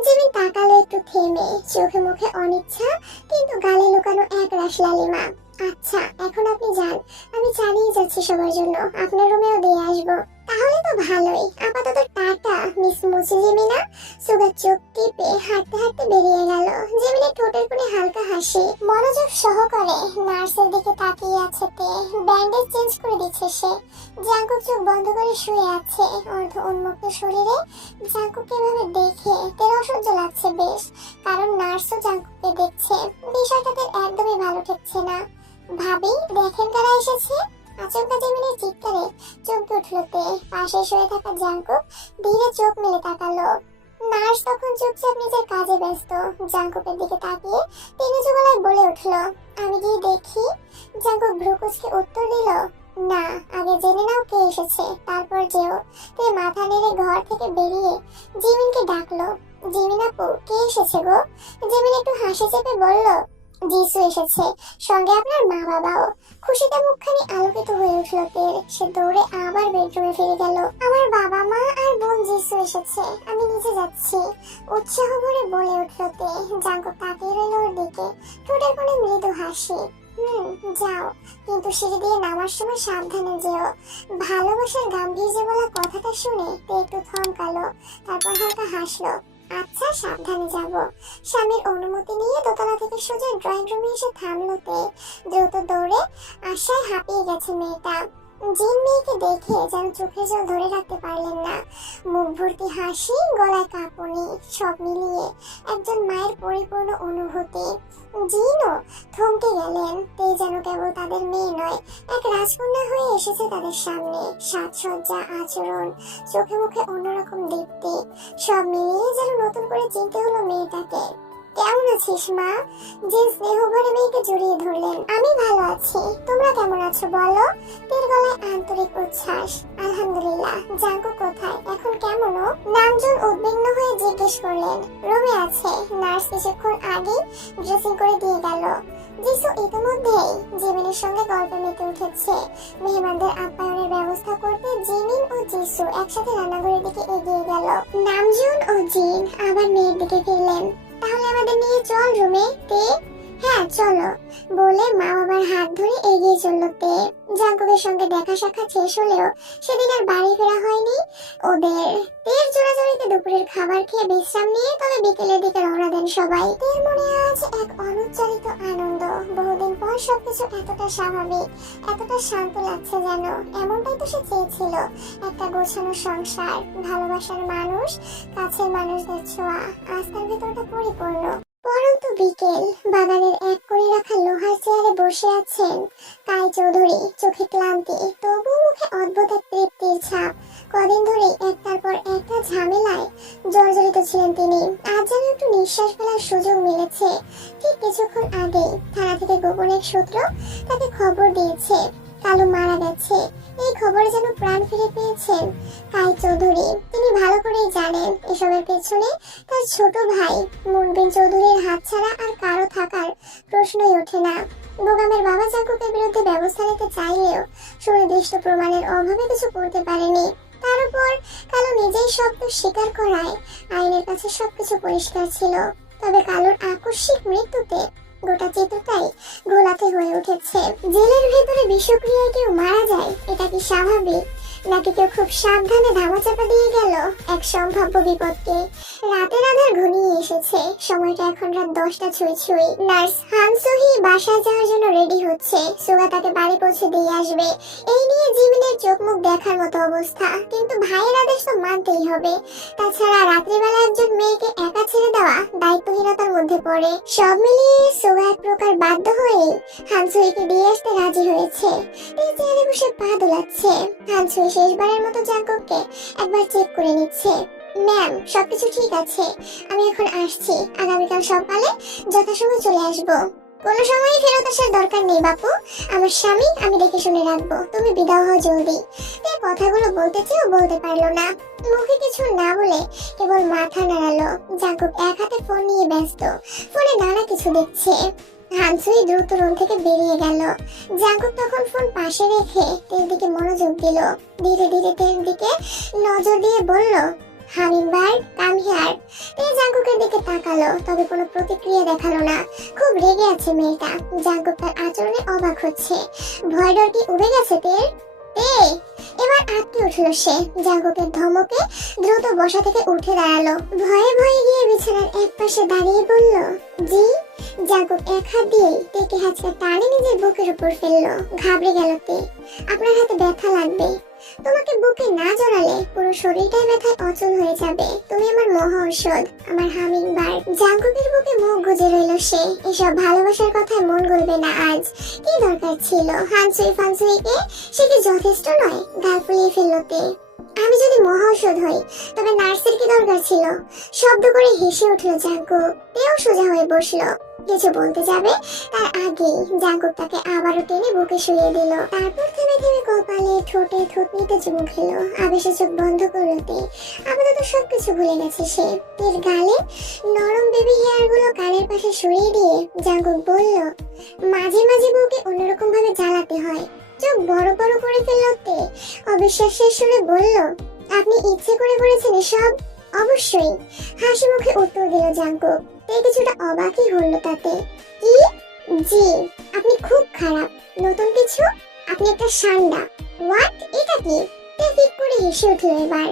জিমিন তাকালো একটু থেমে, চোখে মুখে অনিচ্ছা, কিন্তু গালে লুকানো এক রাশ লালিমা। আচ্ছা এখন আপনি যান, আমি চালিয়ে যাচ্ছি সবার জন্য, আপনার রুমেও দিয়ে আসবো। তাহলে তো ভালোই। আপাতত টাটা মিস মুচি জিমিনা। সুগার চোখ টিপে হাঁটতে হাঁটতে বেরিয়ে গেল। জিমিনের ঠোঁটের কোণে হালকা হাসি। মনোযোগ সহকারে নার্সের দিকে তাকিয়ে আছে তে। ব্যান্ডেজ চেঞ্জ করে দিচ্ছে সে। জাঙ্কুক চোখ বন্ধ করে শুয়ে আছে অর্ধ উন্মুক্ত শরীরে। জাঙ্কুককে এভাবে দেখে তের অসহ্য লাগছে বেশ, কারণ নার্সও জাঙ্কুককে দেখছে। বিষয়টা তের একদমই ভালো ঠেকছে না। ভাবি দেখেন কারা এসেছে। আচমকা জিমিনের চিৎকারে চমকে উঠল তে। পাশে শুয়ে থাকা জাঙ্কুক ধীরে চোখ মেলে তাকালো। নার্স তখন চুপচাপ নিজের কাজে ব্যস্ত। জাঙ্কুকের দিকে তাকিয়ে টেনে গলায় বলে উঠল, আমি গিয়ে দেখি। জাঙ্কুক ভ্রুকুচকে উত্তর দিল, না, আগে জেনে নাও কে এসেছে, তারপর যেও। তে মাথা নেড়ে ঘর থেকে বেরিয়ে জিমিনকে ডাকলো, জিমিন আপু কে এসেছে গো? জিমিন একটু হাসি চেপে বলল, জিসু এসেছে, সঙ্গে আপনার মা বাবাও। খুশিতে মুখখানি আলোকিত হয়ে উঠল তের। সে দৌড়ে আবার বেডরুমে ফিরে গেল। আমার বাবা মা আর বোন জিসু এসেছে, আমি নিচে যাচ্ছি, উৎসাহ ভরে বলে উঠল তে। জাঙ্কুক তাকিয়ে রইল ওর দিকে, ঠোঁটের কোণে মৃদু হাসি। যাও, কিন্তু সিঁড়ি দিয়ে নামার সময় সাবধানে যেও। ভালোবাসার গাম্ভীর্যে বলা কথাটা শুনে তে একটু থমকালো, তারপর হালকা হাসলো। আচ্ছা সাবধানে যাব। স্বামীর অনুমতি নিয়ে দোতলা থেকে সোজা ড্রয়িং রুমে এসে থামলো তে। দ্রুত দৌড়ে আশায় হাঁপিয়ে গেছে মেয়েটা। জিন মেয়েকে দেখে যেন চোখের জল ধরে রাখতে পারলেন না। মুখ ভর্তি হাসি, গলায় কাঁপুনি, সব মিলিয়ে একজন মায়ের পরিপূর্ণ অনুভূতি। জিনও থমকে গেলেন। তে যেন কেবল তাদের মেয়ে নয়, এক রাজকন্যা হয়ে এসেছে তাদের সামনে। সাজসজ্জা, আচরণ, চোখে মুখে অন্যরকম দীপ্তি, সব মিলিয়ে যেন নতুন করে চিনতে হলো মেয়েটাকে। কেমন আছিস মা? জিন স্নেহ ভরে মেয়েকে জড়িয়ে ধরলেন। আমি ভালো আছি, তোমরা কেমন আছো বলো? তের গলায় আন্তরিক উচ্ছ্বাস। আলহামদুলিল্লাহ। জাঙ্কু কোথায়, এখন কেমন ও? নামজন উদ্বিগ্ন হয়ে জিজ্ঞেস করলেন। রুমে আছে, নার্স কিছুক্ষণ আগে ড্রেসিং করে দিয়ে গেল। জিসু ইতিমধ্যেই জিমিনের সঙ্গে গল্পে মেতে উঠেছে। মেহমানদের আপ্যায়নের ব্যবস্থা করতে জিমিন ও জিসু একসাথে রান্নাঘরের দিকে এগিয়ে গেল। নামজুন ও জিন আবার মেয়ের দিকে ফিরলেন। তাহলে আমাদের নিয়ে চল রুমে, তে। হ্যাঁ চলো, বলে মা বাবার হাত ধরে এগিয়ে চলল তে। জাঙ্কুকের সঙ্গে দেখা সাক্ষাৎ শেষ হলেও সেদিন আর বাড়ি ফেরা হয়নি ওদের। তের জোড়াজোড়িতে দুপুরের খাবার খেয়ে বিশ্রাম নিয়ে তবে বিকেলের দিকে রওনা দেন সবাই। তের মনে আজ এক অনুচ্চারিত আনন্দ। বহুদিন পর সবকিছু এতটা স্বাভাবিক, এতটা শান্ত লাগছে যেন। এমনটাই তো সে চেয়েছিল, একটা গোছানো সংসার, ভালোবাসার মানুষ, কাছের মানুষদের ছোঁয়া। আজ তার ভেতরটা পরিপূর্ণ। পরন্ত বিকেল, বাগানের এক করে রাখা লোহার চেয়ারে বসে আছেন কাই চৌধুরী। চোখে ক্লান্তি, তবু মুখে অদ্ভুত এক তৃপ্তির ছাপ। কদিন ধরে একটার পর একটা ঝামেলায় জর্জরিত ছিলেন তিনি। আজ যেন একটু নিঃশ্বাস ফেলার সুযোগ মিলেছে। ঠিক কিছুক্ষণ আগেই থানা থেকে গোপন এক সূত্র তাকে খবর দিয়েছে কালু মারা গেছে। এই খবরে যেন প্রাণ ফিরে পেয়েছেন কাই চৌধুরী। তিনি ভালো করেই জানেন এসবের পেছনে তার ছোট ভাই মুনবিন চৌধুরীর হাত ছাড়া আর কারো থাকার প্রশ্নই ওঠে না। বোগামের বাবা জাঙ্কুকের বিরুদ্ধে ব্যবস্থা নিতে চাইলেও সুনির্দিষ্ট প্রমাণের অভাবে কিছু করতে পারেনি। তার উপর কালু নিজেই সব দোষ স্বীকার করায় আইনের কাছে সবকিছু পরিষ্কার ছিল। তবে কালুর আকস্মিক মৃত্যুতে গোটা চিত্রটাই ঘোলাটে হয়ে উঠেছে। জেলের ভেতরে বিষক্রিয়ায় কেউ মারা যায়, এটা কি স্বাভাবিক, নাকি কেউ খুব সাবধানে ধামাচাপা দিয়ে গেল এক সম্ভাব্য বিপদকে? রাতের আধার ঘনিয়ে এসেছে, সময়টা এখন রাত 10টা ছুঁই ছুঁই। নার্স হানসোহি বাসায় যাওয়ার জন্য রেডি হচ্ছে। সুগা তাকে বাড়ি পৌঁছে দিয়ে আসবে। এই নিয়ে জিমিনের চোখ মুখ দেখার মতো অবস্থা। কিন্তু ভাইয়ের আদেশ তো মানতেই হবে। তাছাড়া রাত্রিবেলা একজন মেয়েকে একা ছেড়ে দেওয়া দায়িত্বহীনতার মধ্যে পড়ে। সব মিলিয়ে সুগা এক প্রকার বাধ্য হয়েই হানসোহিকে দিয়ে আসতে রাজি হয়েছে। এই চেয়ারে বসে পা দোলাচ্ছে। হানসোহি শেষবারের মতো জাঙ্কুককে একবার চেক করে নিচ্ছে। ম্যাম, সবকিছু ঠিক আছে, আমি এখন আসছি। আগামীকাল সকালে যথাসময় চলে আসবো। কোনো সময়ই ফেরত আসার দরকার নেই বাপু, আমার স্বামী আমি দেখে শুনে রাখবো। তুমি বিদায় হও জলদি। এই কথাগুলো বলতে চেয়েও বলতে পারলো না। মুখে কিছু না বলে কেবল মাথা নাড়ালো। জাঙ্কুক এক হাতে ফোন নিয়ে ব্যস্ত, ফোনে নানা কিছু দেখছে। হানসুই দ্রুত রুম থেকে বেরিয়ে গেল। জাঙ্কুক তখন ফোন পাশে রেখে তের দিকে মনোযোগ দিল। ধীরে ধীরে তের দিকে নজর দিয়ে বলল, হামিংবার্ড কাম হিয়ার। তে জাঙ্কুকের দিকে তাকালো, তবে কোনো প্রতিক্রিয়া দেখালো না। খুব রেগে আছে মেয়েটা। জাঙ্কুক তার আচরণে অবাক হচ্ছে। ভয় ডর কি উড়ে গেছে তের? তে এবার আটকে উঠল সে। জাঙ্কুকের ধমকে দ্রুত বসা থেকে উঠে দাঁড়ালো। ভয়ে ভয়ে গিয়ে বিছানার এক পাশে দাঁড়িয়ে বলল, জি। জাঙ্কুক এক হাত দিয়ে তেকে হাঁচকা টানে নিজের বুকের উপর ফেললো। ঘাবড়ে গেল তে। আপনার হাতে ব্যথা লাগবে। তোমাকে বুকে না জড়ালে পুরো শরীরটাই ব্যথায় অচল হয়ে যাবে। তুমি আমার মহা ঔষধ, আমার হামিংবার্ড। জাঙ্কুকের বুকে মুখ গুজে রইল সে। এসব ভালোবাসার কথায় মন গলবে না আজ। কি দরকার ছিল হানসুই ফানসুইকে? সে কি যথেষ্ট নয়? গাল ফুলিয়ে ফেললো তে। আমি যদি মহা ঔষধ হই তবে নার্সের কি দরকার ছিল? শব্দ করে হেসে উঠলো জাঙ্কুক। তেও সোজা হয়ে বসলো। কিছু বলতে যাবে তার আগেই জাঙ্কুক তাকে আবারও টেনে বুকে শুইয়ে দিল। তারপর থেমে থেমে কপালে ঠোঁটে থুতনিতে চুমু খেলো। আবেশে চোখ বন্ধ করতে আপাতত সবকিছু ভুলে গেছে সে। এর গালে নরম বেবি হেয়ার গুলো কানের পাশে সরিয়ে দিয়ে জাঙ্কুক বলল, মাঝে মাঝে বউকে অন্যরকম ভাবে জ্বালাতে হয়। চোখ বড় বড় করে ফেলতে অবিশ্বাসের সুরে বলল, আপনি ইচ্ছে করে করেছেন এসব? অবশ্যই। হাসি মুখে উত্তর দিল জাঙ্কুক। কিছুটা অবাকই হলো তাতে। কি? জি। আপনি খুব খারাপ। নতুন কিছু? আপনি একটা সান্ডা। হোয়াট? এটা কি? ঠিক করে হেসে উঠল এবার।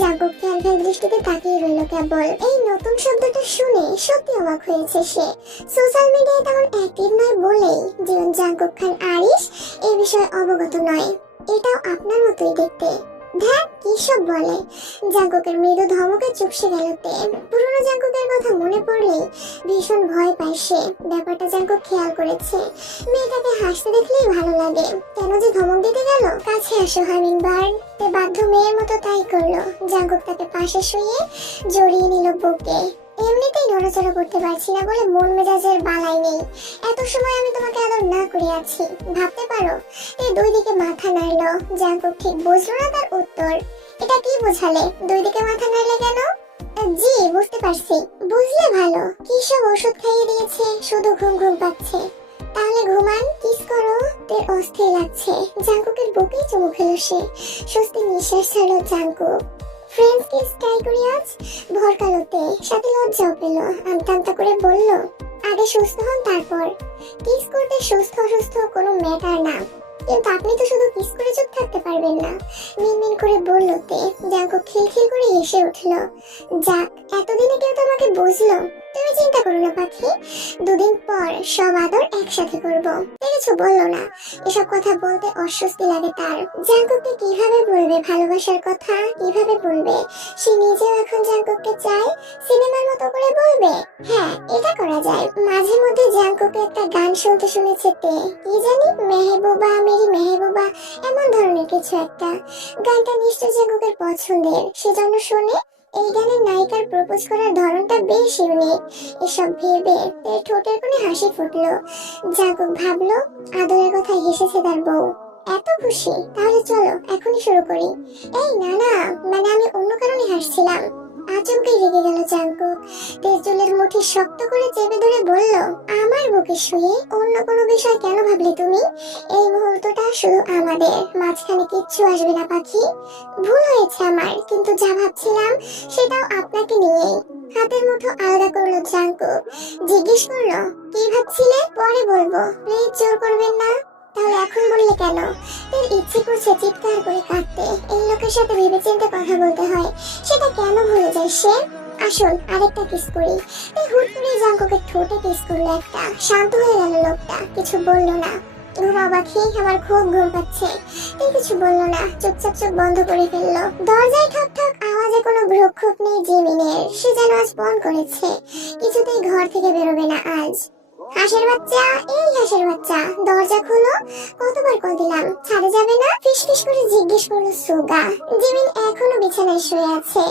জাঙ্কুক ফ্যাল দৃষ্টিতে তাকিয়ে রইল কেবল। এই নতুন শব্দটা শুনে সত্যি অবাক হয়েছে সে। সোশ্যাল মিডিয়ায় তেমন অ্যাক্টিভ নয় বলেই জীবন জাঙ্কুক খান আরিশ এই বিষয়ে অবগত নয়। এটাও আপনার মতোই দেখতে। ধ্যান কি সব বলে। জাঙ্কুকের মৃদু ধমকে চুপসে গেল তে। পুরনো জাঙ্কুকের কথা মনে পড়লেই ভীষণ ভয় পায় সে। ব্যাপারটা জাঙ্কুক খেয়াল করেছে। মেয়েটাকে হাসতে দেখলেই ভালো লাগে, কেন যে ধমক দিতে গেল। কাছে আসো হামিংবার্ড। তে বাধ্য মেয়ের মতো তাই করলো। জাঙ্কুক তাকে পাশে শুয়ে জড়িয়ে নিল বুকে। এমনিতেই নড়াচড়া করতে পারছি না বলে মন মেজাজের বালাই নেই। এত সময় আমি তোমাকে আদর না করে আছি, ভাবতে পারো। এই দুই দিকে মাথা নাড়ল। জাঙ্কুক ঠিক বুঝলো না তার উত্তর। এটা কি বোঝালে, দুই দিকে মাথা নাড়লে কেন? জি বুঝতে পারছি। বুঝলে ভালো। কি সব ওষুধ খাইয়ে দিয়েছে, শুধু ঘুম ঘুম পাচ্ছে। তাহলে ঘুমান, কিস করো। তের অস্থির লাগছে। জাঙ্কুকের বুকেই চুমু খেলো সে। স্বস্তি নিঃশ্বাস ছাড়লো জাঙ্কুক। ফ্রেন্ডস কিস ট্রাই করি আজ। ভরকালোতে সাথে লজ্জাও পেল। আমতা আমতা করে বলল, আগে সুস্থ হন তারপর। কিস করতে সুস্থ অসুস্থ কোনো ম্যাটার না, কিন্তু আপনি তো শুধু কিস করে চুপ থাকতে পারবেন না। মিনমিন করে বলল তে। জাঙ্কুক খিলখিল করে হেসে উঠল। যাক, এতদিনে কেউ তোমাকে বুঝলো। তুমি চিন্তা করো না পাখি, দুদিন পর সব আদর একসাথে করবো। কিছু বললো না। এসব কথা বলতে অস্বস্তি লাগে তার। জাঙ্কুককে কিভাবে বলবে ভালোবাসার কথা, কিভাবে বলবে? সে নিজেও এখন জাঙ্কুককে চায়। সিনেমার মতো করে বলবে। হ্যাঁ, এটা করা যায়। মাঝে মধ্যে জাঙ্কুকে একটা গান শুনতে শুনেছে তে। কি জানি, মেহবুবা মেরি মেহবুবা, এমন ধরনের কিছু একটা। গানটা নিশ্চয় জাঙ্কুকের পছন্দের, সেজন্য শুনে। এই গানের নায়িকার প্রপোজ করার ধরনটা বেশ ইউনিক। এসব ভেবে তার ঠোঁটের কোণে হাসি ফুটলো। জাঙ্কুক ভাবলো, আদরের কথা হেসেছে তার বউ। এত খুশি, তাহলে চলো এখনই শুরু করি। এই না না, মানে আমি অন্য কারণে হাসছিলাম। আচমকাই রেগে গেল জাঙ্কুক। তেজ চুলের মুঠি শক্ত করে চেপে ধরে বলল, আমার বুকে শুয়ে অন্য কোনো বিষয় কেন ভাবলে তুমি? এই মুহূর্তটা শুধু আমাদের, মাঝখানে কিচ্ছু আসবে না পাখি। ভুল হয়েছে আমার, কিন্তু যা ভাবছিলাম সেটাও আপনাকে নিয়েই। হাতের মুঠো আলাদা করলো জাঙ্কুক। জিজ্ঞেস করলো, কি ভাবছিলে? পরে বলবো, প্লিজ জোর করবেন না। তাহলে এখন বললে কেন? এর ইচ্ছে করছে চিৎকার করে কাঁদতে। এই লোকের সাথে ভেবেচিন্তে কথা বলতে হয়, সেটা কেন ভুলে যায় সে? আসুন আরেকটা কিস করি। এই হুট করে জাঙ্কুকের ঠোঁটে কিস করলো একটা। শান্ত হয়ে গেল লোকটা, কিছু বললো না। ঘুমাও পাখি, আমার খুব ঘুম পাচ্ছে। এই কিছু বললো না, চুপচাপ চোখ বন্ধ করে ফেললো। দরজায় ঠক ঠক আওয়াজে কোনো ভ্রুক্ষেপ নেই জিমিনের। সে যেন আজ পণ করেছে, কিছুতেই ঘর থেকে বেরোবে না আজ। হাঁসের বাচ্চা, এই হাঁসের বাচ্চা, দরজা খোলো। কতবার কল দিলাম, ছাদে যাবে না? ফিসফিস করে জিজ্ঞেস করলো সুগা। জিমিন এখনো বিছানায় শুয়ে আছে।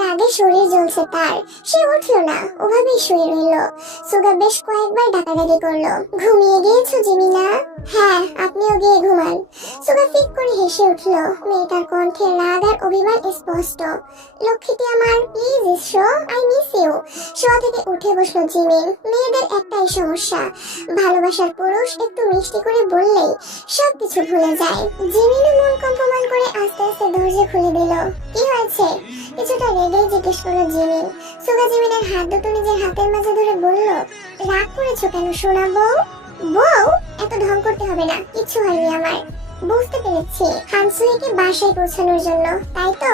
রাগে শরীর জ্বলছে তার। সে উঠলো না, ওভাবেই শুয়ে রইল। সুগা বেশ কয়েকবার ডাকাডাকি করলো। ঘুমিয়ে গিয়েছো জিমিনা? হ্যাঁ, আপনিও গিয়ে ঘুমান। সুগা ফিক করে হেসে উঠলো। মেয়েটার কণ্ঠে রাগ আর অভিমান স্পষ্ট। লক্ষ্মীটি আমার, প্লিজ এসো, আই মিস ইউ। শোয়া থেকে উঠে বসলো জিমিন। মেয়েদের একটাই সমস্যা, ভালোবাসার পুরুষ একটু মিষ্টি করে বললেই সবকিছু ভুলে যায়। জিমিনও মন কম্পমান করে আস্তে আস্তে দরজা খুলে দিল। কি হয়েছে? কিছুটা রেগেই জিজ্ঞেস করলো জিমিন। সুগা জিমিনের হাত দুটো নিজের হাতের মাঝে ধরে বলল, রাগ করেছো কেন সোনা বউ? বউ? এত ঢং করতে হবে না, কিচ্ছু হয়নি আমার। বুঝতে পেরেছি, হানসুইকে বাসায় পৌঁছানোর জন্য, তাই তো?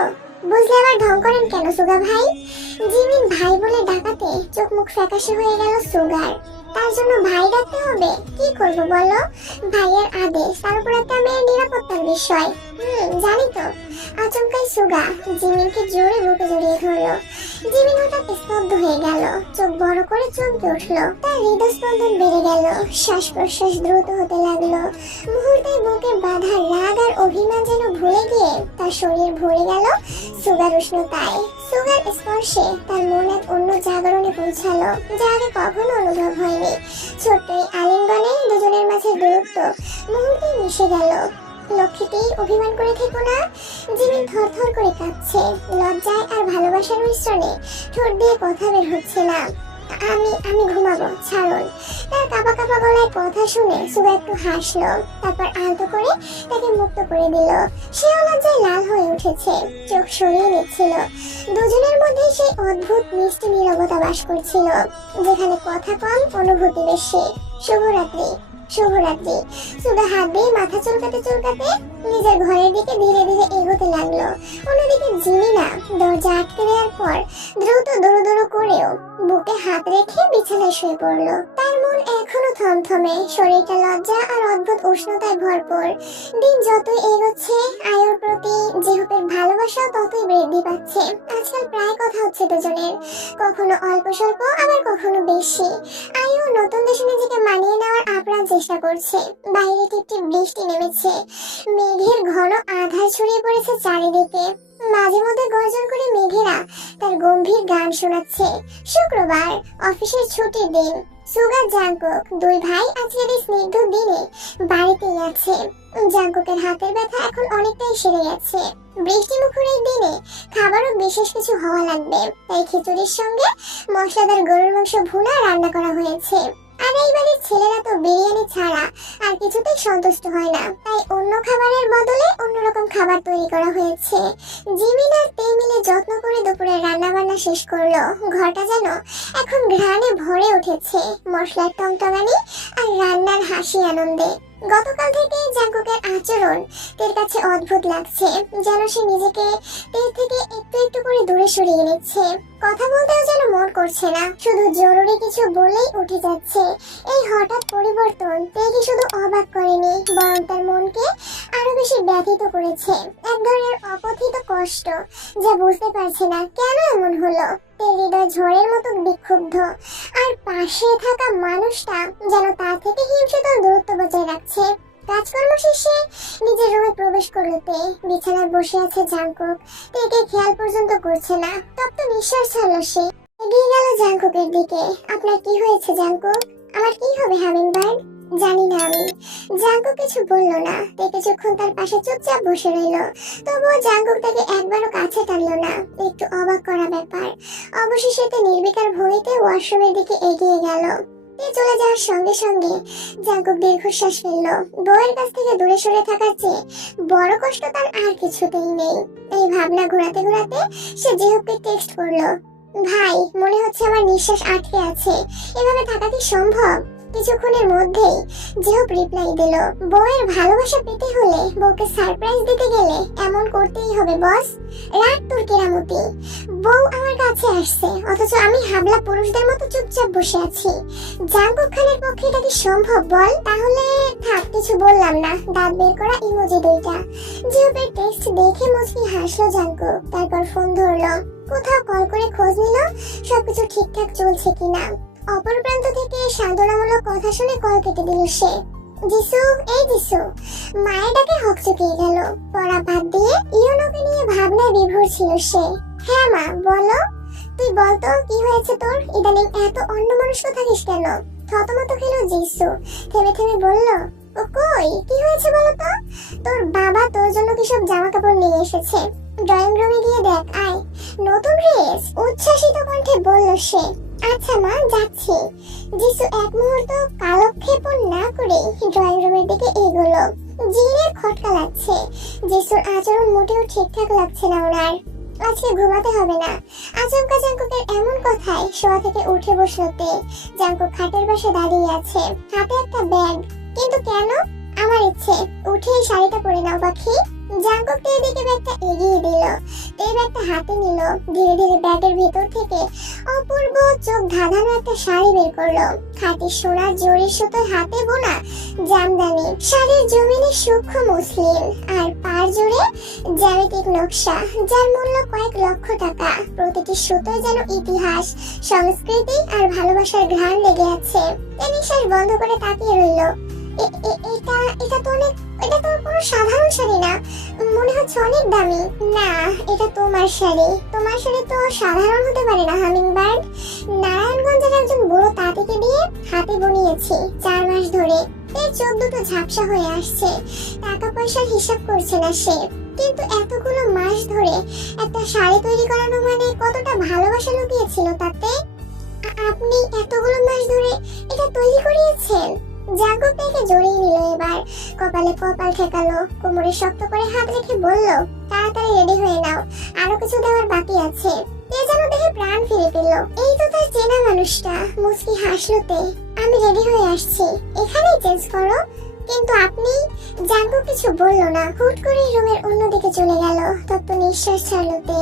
বুঝলে আবার ঢং করেন কেন সুগা ভাই? জিমিন ভাই বলে ডাকাতে চোখ মুখ ফ্যাকাশে হয়ে গেল সুগার। তার জন্য ভাই ডাকতে হবে? কি করবো বলো? ভাইয়ের আদেশ, তার উপর একটা মেয়ের নিরাপত্তার বিষয়। জানি তো। আচমকাই সুগা জিমিনকে জোরে বুকে জড়িয়ে ধরলো। জিমিন হঠাৎ স্তব্ধ হয়ে গেল, চোখ বড় করে চমকে উঠলো। তার হৃদস্পন্দন বেড়ে গেল, শ্বাস প্রশ্বাস দ্রুত হতে লাগলো। মুহূর্তেই বুকে বাঁধা রাগ আর অভিমান যেন ভুলে গিয়ে তার শরীর ভরে গেল সুগার উষ্ণতায়। সুগার স্পর্শে তার মন এক অন্য জাগরণে পৌঁছালো, যা আগে কখনো অনুভব হয়নি। ছোট্ট এই আলিঙ্গনে দুজনের মাঝে দূরত্ব মুহূর্তেই মিশে গেল। লক্ষ্মীটি, অভিমান করে থেকো না। জিমিন থরথর করে কাঁপছে, লজ্জায় আর ভালোবাসার মিশ্রণে ঠোঁট দিয়ে কথা বের হচ্ছে না। আমি ঘুমাবো, ছাড়ুন। তার কাঁপা কাঁপা গলায় কথা শুনে সুগা একটু হাসলো, তারপর আলতো করে তাকে মুক্ত করে দিল। সেও লজ্জায় লাল হয়ে উঠেছে, চোখ সরিয়ে নিচ্ছিল। দুজনের মধ্যে সেই অদ্ভুত মিষ্টি নীরবতা বাস করছিল, যেখানে কথা কম, অনুভূতি বেশি। শুভরাত্রি। শুভরাত্রি। সুগা হাত দিয়ে মাথা চুলকাতে চুলকাতে নিজের ঘরের দিকে ধীরে ধীরে এগোতে লাগলো। অন্যদিকে জিমিনা দরজা আটকে দেওয়ার পর দ্রুত দৌড় করেও বুকে হাত রেখে বিছানায় শুয়ে পড়লো। তার মন এখনো থমথমে, শরীরটা লজ্জা আর অদ্ভুত উষ্ণতায় ভরপুর। দিন যতই এগোচ্ছে আয়ুর প্রতি জিহুপের ভালোবাসা ততই বৃদ্ধি পাচ্ছে। আজকাল প্রায় কথা হচ্ছে দুজনের, কখনো অল্প স্বল্প আবার কখনো বেশি। আয়ু নতুন দেশে নিজেকে মানিয়ে নেওয়ার আপ্রাণ চেষ্টা করছে। বাইরে টিপটিপ বৃষ্টি নেমেছে, মেঘের ঘন আধার ছড়িয়ে পড়েছে চারিদিকে। মাঝে মধ্যে গর্জন করে মেঘেরা তার গম্ভীর গান শোনাচ্ছে। শুক্রবার, অফিসের ছুটির দিন। সুগা জাংকুক দুই ভাই আজকের এই স্নিগ্ধ দিনে বাড়িতেই আছে। জাংকুকের হাতের ব্যথা এখন অনেকটাই সেরে গেছে। বৃষ্টি মুখর এই দিনে খাবারও বিশেষ কিছু হওয়া লাগবে, তাই খিচুড়ির সঙ্গে মশলাদার গরুর মাংস ভুনা রান্না করা হয়েছে। আর এই বাড়ির ছেলেরা তো বিরিয়ানি ছাড়া আর কিছুতেই সন্তুষ্ট হয় না, তাই অন্য খাবারের বদলে অন্যরকম খাবার তৈরি করা হয়েছে। জিমিন আর তে মিলে যত্ন করে দুপুরে রান্না বান্না শেষ করলো। ঘরটা যেন এখন ঘ্রাণে ভরে উঠেছে, মশলার টংটঙানি আর রান্নার হাসি আনন্দে। গতকাল থেকে জাংকুকের আচরণ তের কাছে অদ্ভুত লাগছে, যেন সে নিজেকে তের থেকে একটু একটু করে দূরে সরিয়ে নিচ্ছে। কথা বলতেও যেন মন করছে না, শুধু জরুরি কিছু বলেই উঠে যাচ্ছে। এই হঠাৎ পরিবর্তন তেকে শুধু অবাক করেনি, বরং তার মনকে আরো বেশি ব্যথিত করেছে। এক ধরনের অকথিত কষ্ট, যা বুঝতে পারছে না কেন এমন হলো। তের হৃদয় ঝড়ের মতো বিক্ষুব্ধ, আর পাশে থাকা মানুষটা যেন তার থেকে হিমশীতল দূরত্ব বজায় রাখছে। কাজকর্ম শেষে নিজের রুমে প্রবেশ করলো তে। বিছানায় বসে আছে জাংকুক, তেকে খেয়াল পর্যন্ত করছে না। তপ্ত নিঃশ্বাস ছাড়লো সে। এগিয়ে গেল জাংকুকের দিকে। আপনার কি হয়েছে জাংকুক? আমার কি হবে হামিংবার্ড? জানি না আমি। জাংকুক কিছু বলল না। তে কিছুক্ষণ তার পাশে চুপচাপ বসে রইল। তবুও জাংকুক তাকে একবারও কাছে টানলো না। একটু অবাক করা ব্যাপার। অবশেষে তে নির্বিকার ভঙ্গিতে ওয়াশরুমের দিকে এগিয়ে গেল। তে চলে যাওয়ার সঙ্গে সঙ্গে জাংকুক দীর্ঘশ্বাস ফেললো। বউয়ের কাছ থেকে দূরে সরে থাকার চেয়ে বড় কষ্ট তার আর কিছুতেই নেই। এই ভাবনা ঘোরাতে ঘোরাতে সে জিহুকে টেক্সট করলো। ভাই, মনে হচ্ছে আমার নিঃশ্বাস আটকে আছে, এভাবে থাকা কি সম্ভব? কিছুক্ষণের মধ্যেই জিহুপ রিপ্লাই দিল, বউয়ের ভালোবাসা পেতে হলে, বউকে সারপ্রাইজ দিতে গেলে এমন করতেই হবে বস। রাত তোর কেরামতি। বউ আমার কাছে আসছে, অথচ আমি হাবলা পুরুষদের মতো চুপচাপ বসে আছি। জাংকুক খানের পক্ষে এটা কি সম্ভব বল? তাহলে থাক, কিছু বললাম না। দাঁত বের করা ইমোজি দুইটা। জিহুপের টেক্সট দেখে মুচকি হাসলো জাংকুক। তারপর ফোন ধরলো, কোথাও কল করে খোঁজ নিল সবকিছু ঠিকঠাক চলছে কিনা। অপর প্রান্ত থেকে সান্ত্বনামূলক কথা শুনে কল কেটে দিল সে। যিশু, এই যিশু। মায়ের ডাকে হকচকিয়ে গেল। পড়া বাদ দিয়ে ইয়োনোকে নিয়ে ভাবনায় বিভোর ছিল সে। হ্যাঁ মা, বলো। তুই বলতো কি হয়েছে তোর? ইদানিং এত অন্যমনস্ক থাকিস কেন? থতমত খেল যিশু। থেমে থেমে বলল, ও কই, কি হয়েছে বলো তো? তোর বাবা তোর জন্য কি সব জামা কাপড় নিয়ে এসেছে। ড্রয়িং রুমে গিয়ে দেখ আয়। নতুন ড্রেস? উচ্ছ্বাসিত কণ্ঠে বলল সে। আচ্ছা মা, যাচ্ছি। যিশু এক মুহূর্ত কালক্ষেপণ না করে ড্রয়িং রুমের দিকে এগোলো। জিনের খটকা লাগছে। যিশুর আচরণ মোটেও ঠিকঠাক লাগছে না ওনার। আজকে ঘুমাতে হবে না। আচমকা জাংকুকের এমন কথায় শোয়া থেকে উঠে বসলো তে। জাংকুক খাটের পাশে দাঁড়িয়ে আছে, হাতে একটা ব্যাগ। কিন্তু কেন? আমার ইচ্ছে। উঠে এই শাড়িটা পরে নাও পাখি। জাংকুক তে দিকে ব্যাগটা এগিয়ে দিল। তে ব্যাগটা হাতে নিল। ধীরে ধীরে ব্যাগের ভেতর থেকে অপূর্ব চোখ ধাঁধানো একটা শাড়ি বের করলো। খাঁটি সোনার জরির সুতোয় হাতে বোনা জামদানি। শাড়ির জমিনে সূক্ষ্ম মসলিন আর পার জুড়ে জ্যামিতিক নকশা, যার মূল্য কয়েক লক্ষ টাকা। প্রতিটি সুতোয় যেন ইতিহাস, সংস্কৃতি আর ভালোবাসার ঘ্রাণ লেগে আছে। তে নিঃশ্বাস বন্ধ করে তাকিয়ে রইল। এটা তো কোনো সাধারণ শাড়ি না, মনে হচ্ছে অনেক দামি। না, এটা তোমার শাড়ি। তোমার শাড়ি তো সাধারণ হতে পারে না হামিংবার্ড। নারায়ণগঞ্জের একজন বুড়ো তাঁতিকে দিয়ে হাতে বুনিয়েছি 4 মাস ধরে। এর চোখ দুটো ঝাপসা হয়ে আসছে। টাকা পয়সার হিসাব করছে না সে, কিন্তু এতগুলো মাস ধরে একটা শাড়ি তৈরি করানো মানে কতটা ভালোবাসা লুকিয়েছিল তাতে। আপনি এতগুলো মাস ধরে এটা তৈরি করিয়েছেন? জাংকুক তাকে জড়িয়ে নিল এবার। কপালে কপাল ঠেকালো, কোমরে শক্ত করে হাত রেখে বলল, তাড়াতাড়ি রেডি হয়ে নাও, আরো কিছু দেওয়ার বাকি আছে। তে যেন দেখে প্রাণ ফিরে পেল। এই তো তার চেনা মানুষটা। মুচকি হাসলো তে। আমি রেডি হয়ে আসছি, এখানেই চেঞ্জ করো। কিন্তু আপনি। জাঙ্কুক কিছু বলল না, হুট করে রুমের অন্যদিকে চলে গেল। তত্ত্ব নিঃশ্বাস ছাড়ল তে।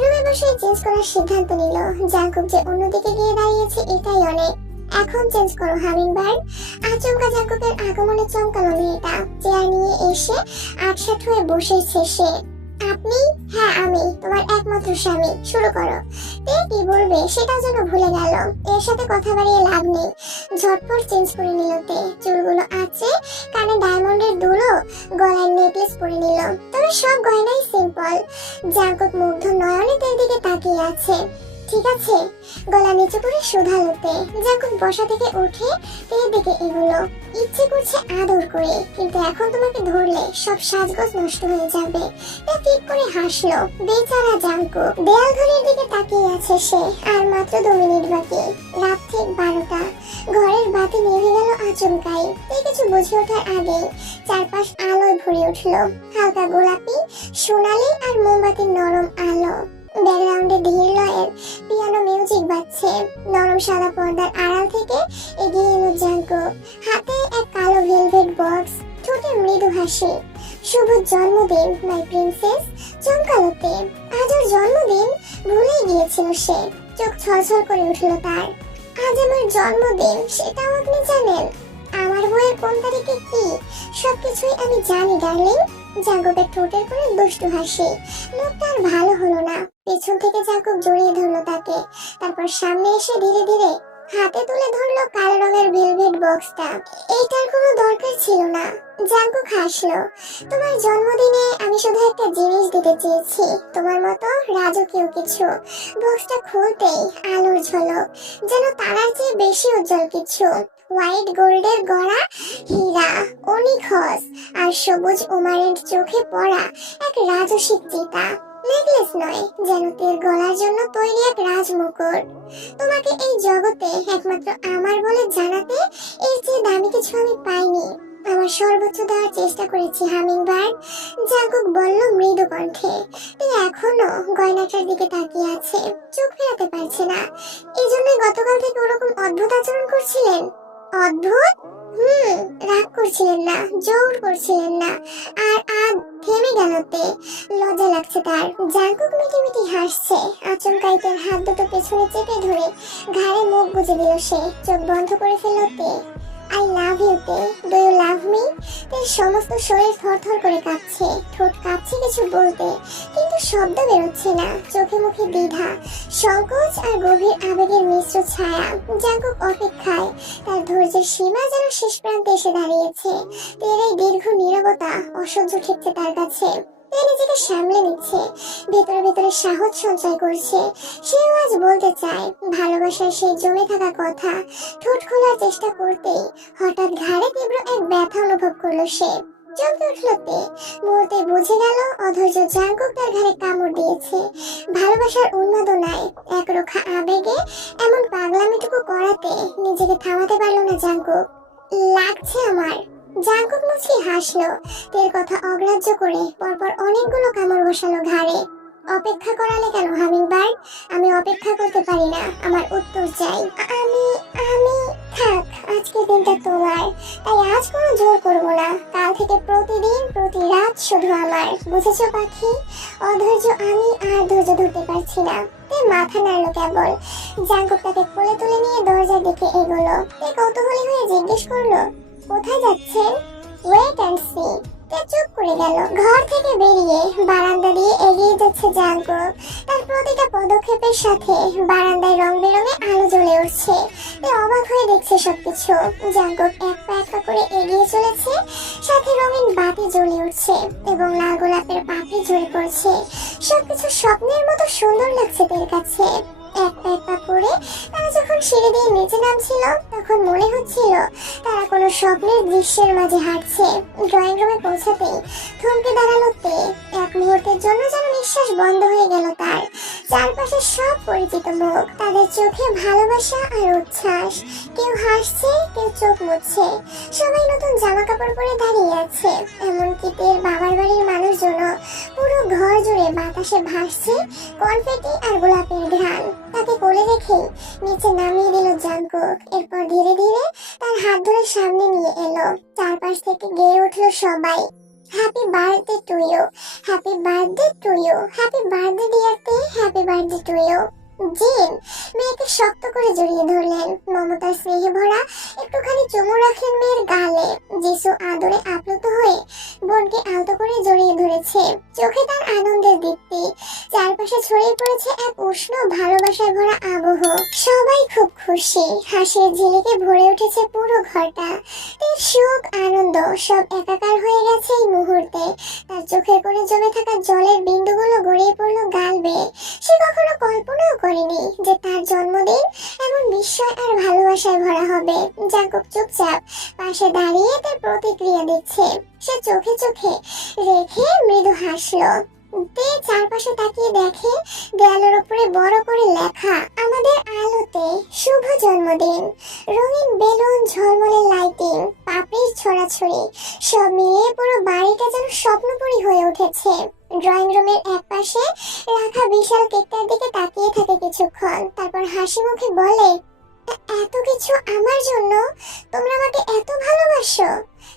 রুমে বসে চেঞ্জ করার সিদ্ধান্ত নিল। জাঙ্কুক যে অন্যদিকে গিয়ে দাঁড়িয়েছে এটাই অনেক। এখন চেঞ্জ করো হামিংবার্ড। আচমকা জাঙ্কুকের আগমনে চমকালো মেয়েটা। চেয়ার নিয়ে এসে আটসাট হয়ে বসেছে সে। আপনি? হ্যাঁ আমি, তোমার একমাত্র স্বামী। শুরু করো। তে কি বলবে সেটা যেন ভুলে গেল। এর সাথে কথা বাড়িয়ে লাভ নেই। ঝটপট চেঞ্জ করে নিল তে। চুলগুলো আছে, কানে ডায়মন্ডের দুলো, গলায় নেকলেস পরে নিল। তবে সব গয়নাই সিম্পল। জাঙ্কুক মুগ্ধ নয়নে তের দিকে তাকিয়ে আছে। ঠিক আছে, গলা নিচু করে শুধালো তে। জাঙ্কুক বসা থেকে উঠে তের দিকে এগুলো। ইচ্ছে করছে আদর করে, কিন্তু এখন তোমাকে ধরলে সব সাজগোজ নষ্ট হয়ে যাবে। তে ঠিক করে হাসলো। বেচারা জাঙ্কুক দেয়াল ঘড়ির দিকে তাকিয়ে আছে সে। আর মাত্র 2 মিনিট বাকি। রাত ঠিক 12টা। ঘরের বাতি নিভে গেল আচমকাই। তে কিছু বুঝে ওঠার আগেই চারপাশ আলোয় ভরে উঠলো। হালকা গোলাপি, সোনালি আর মোমবাতির নরম আলো। ব্যাকগ্রাউন্ডে ধীর লয়ের পিয়ানো মিউজিক বাজছে। নরম সাদা পর্দার আড়াল থেকে এগিয়ে এলো জাঙ্কুক। হাতে এক কালো ভেলভেট বক্স, ঠোঁটে মৃদু হাসি। শুভ জন্মদিন মাই প্রিন্সেস। চমকালো তে। আজ ওর জন্মদিন ভুলেই গিয়েছিল সে। চোখ ছলছল করে উঠল তার। আজ আমার জন্মদিন, সেটাও আপনি জানেন? আমার বইয়ের কোন তারিখে কি সবকিছুই আমি জানি ডার্লিং। জাঙ্কুকের ঠোঁটের কোণে দুষ্টু হাসি। লোকটা আর ভালো হলো না। পেছন থেকে জাঙ্কুক জড়িয়ে ধরলো তাকে। তারপর সামনে এসে ধীরে ধীরে হাতে তুলে ধরলো কালো রঙের ভেলভেট বক্সটা। এইটার কোনো দরকার ছিল না। জাঙ্কুক হাসলো। তোমার জন্মদিনে আমি শুধু একটা জিনিস দিতে চেয়েছি, তোমার মতো রাজকীয় কিছু। বক্সটা খুলতেই আলোর ঝলক, যেন তারার চেয়ে বেশি উজ্জ্বল কিছু। হোয়াইট গোল্ডের গড়া হীরা, অনিখস আর সবুজ ওমারেন্ট চোখে পড়া এক রাজসিক চিতা। নেকলেস নয়, যেন তের গলার জন্য তৈরি এক রাজমুকুট। তোমাকে এই জগতে একমাত্র আমার বলে জানাতে এর চেয়ে দামি কিছু আমি পাইনি। আমার সর্বোচ্চ দেওয়ার চেষ্টা করেছি হামিংবার্ড। জাঙ্কুক বলল মৃদু কণ্ঠে। তে এখনো গয়নাটার দিকে তাকিয়ে আছে, চোখ ফেরাতে পারছে না। এই জন্যই গতকাল থেকে ওরকম অদ্ভুত আচরণ করছিলেন। অদ্ভুত? রাগ করছিলেন না, জোর করছিলেন না। আর আজ থেমে গেল তে। লজ্জা লাগছে তার। জাঙ্কুক মিটিমিটি হাসছে। আচমকাই তের হাত দুটো পেছনে চেপে ধরে ঘাড়ে মুখ গুজে দিল সে। চোখ বন্ধ করে ফেলল তে। আই লাভ ইউ তে। Do you love me? তের সমস্ত শরীর থরথর করে কাঁপছে। ঠোঁট কাঁপছে কিছু বলতে, কিন্তু শব্দ বেরোচ্ছে না। চোখে মুখে দ্বিধা, সংকোচ আর গভীর আবেগের মিশ্র ছায়া। জাঙ্কুক অপেক্ষায়। তার ধৈর্যের সীমা যেন শেষ প্রান্তে এসে দাঁড়িয়েছে। তের এই দীর্ঘ নীরবতা অসহ্য ঠেকছে তার কাছে। সে নিজেকে সামলে নিচ্ছে, ভেতরে ভেতরে সাহস সঞ্চয় করছে। সেও আজ বলতে চায় ভালোবাসার সেই জমে থাকা কথা। ঠোঁট খোলার চেষ্টা করতেই হঠাৎ ঘাড়ে তীব্র এক ব্যথা অনুভব করলো সে। চমকে উঠল তে। মুহূর্তে বুঝে গেল অধৈর্য জাঙ্কুক তার ঘাড়ে কামড় দিয়েছে। ভালোবাসার উন্মাদনায়, একরোখা আবেগে এমন পাগলামিটুকু করাতে নিজেকে থামাতে পারল না জাঙ্কুক। লাগছে আমার। জাঙ্কুক মুচকি হাসলো। তের কথা অগ্রাহ্য করে পরপর অনেকগুলো কামড় বসালো ঘাড়ে। অপেক্ষা করালে কেন হামিংবার্ড? আমি অপেক্ষা করতে পারি না, আমার উত্তর চাই। আমি আমি থাক, আজকের দিনটা তোমার, তাই আজ কোনো জোর করবো না। কাল থেকে প্রতিদিন প্রতি রাত শুধু আমার, বুঝেছো পাখি? অধৈর্য আমি আর ধৈর্য ধরতে পারছি না। তে মাথা নাড়লো কেবল। জাঙ্কুক তাকে কোলে তুলে নিয়ে দরজার দিকে এগোলো। তে কৌতূহলী হয়ে জিজ্ঞেস করলো, কোথায় যাচ্ছেন? Wait and see. তে চুপ করে গেল। ঘর থেকে বেরিয়ে বারান্দা দিয়ে এগিয়ে যাচ্ছে জাঙ্কুক। তার প্রতিটা পদক্ষেপের সাথে বারান্দায় রং বেরঙে আলো জ্বলে উঠছে। তে অবাক হয়ে দেখছে সবকিছু। জাঙ্কুক এক পা এক পা করে এগিয়ে চলেছে, সাথে রঙিন বাতি জ্বলে উঠছে এবং লাল গোলাপের পাপড়ি ঝরে পড়ছে। সবকিছু স্বপ্নের মতো সুন্দর লাগছে তার কাছে। এক পা এক পা করে তারা যখন সিঁড়ি দিয়ে নিচে নামছিল, তখন মনে হচ্ছিল তারা কোনো স্বপ্নের দৃশ্যের মাঝে হাঁটছে। ড্রয়িং রুমে পৌঁছাতেই থমকে দাঁড়ালো তে। এক মুহূর্তের জন্য যেন নিঃশ্বাস বন্ধ হয়ে গেল তার। চারপাশে সব পরিচিত মুখ, তাদের চোখে ভালোবাসা আর উচ্ছ্বাস। কেউ হাসছে, কেউ চোখ মুছছে। সবাই নতুন জামা কাপড় পরে দাঁড়িয়ে আছে। এমনকি তের বাবার বাড়ির মানুষজনও। পুরো ঘর জুড়ে বাতাসে ভাসছে কনফেটি আর গোলাপের ঘ্রাণ। তাকে কোলে রেখে নিচে নামিয়ে দিল জাঙ্কুক। এরপর ধীরে ধীরে তার হাত ধরে সামনে নিয়ে এলো। চারপাশ থেকে গেয়ে উঠলো সবাই, happy birthday to you, happy birthday to you, happy birthday dear তে, হ্যাপি বার্থডে টু ইউ। জিন মেয়েকে শক্ত করে জড়িয়ে ধরলেন, মমতার স্নেহে ভরা একটুখানি চুমু রাখলেন মেয়ের গালে। যিশু আদরে আপ্লুত হয়ে বোনকে আলতো করে জড়িয়ে ধরেছে, চোখে তার আনন্দের দীপ্তি। চারপাশে ছড়িয়ে পড়েছে এক উষ্ণ ভালোবাসায় ভরা আবহ। সবাই খুব খুশি, হাসির ঝিলিকে ভরে উঠেছে পুরো ঘরটা। তার সুখ আনন্দ সব একাকার হয়ে গেছে এই মুহূর্তে। তার চোখের কোণে জমে থাকা জলের বিন্দুগুলো গড়িয়ে পড়লো গাল বেয়ে। সে কখনো কল্পনাও করেনি যে তার জন্মদিন এমন বিস্ময় আর ভালোবাসায় ভরা হবে। জাঙ্কুক চুপচাপ পাশে দাঁড়িয়ে তার প্রতিক্রিয়া দিচ্ছে। সে চোখে চোখে রেখে মৃদু হাসলো। তে চারপাশে তাকিয়ে দেখে দেয়ালের উপরে বড় করে লেখা, আমাদের আলোতে শুভ জন্মদিন। রঙিন বেলুন, ঝলমলে লাইটিং, পাপড়ির ছড়াছড়ি, সব মিলিয়ে পুরো বাড়িটা যেন স্বপ্নপুরী হয়ে উঠেছে। ড্রয়িং রুমের এক পাশে রাখা বিশাল কেকটার দিকে তাকিয়ে থাকে কিছুক্ষণ, তারপর হাসি মুখে বলে, এত কিছু আমার জন্য? তোমরা আমাকে এত ভালোবাসো?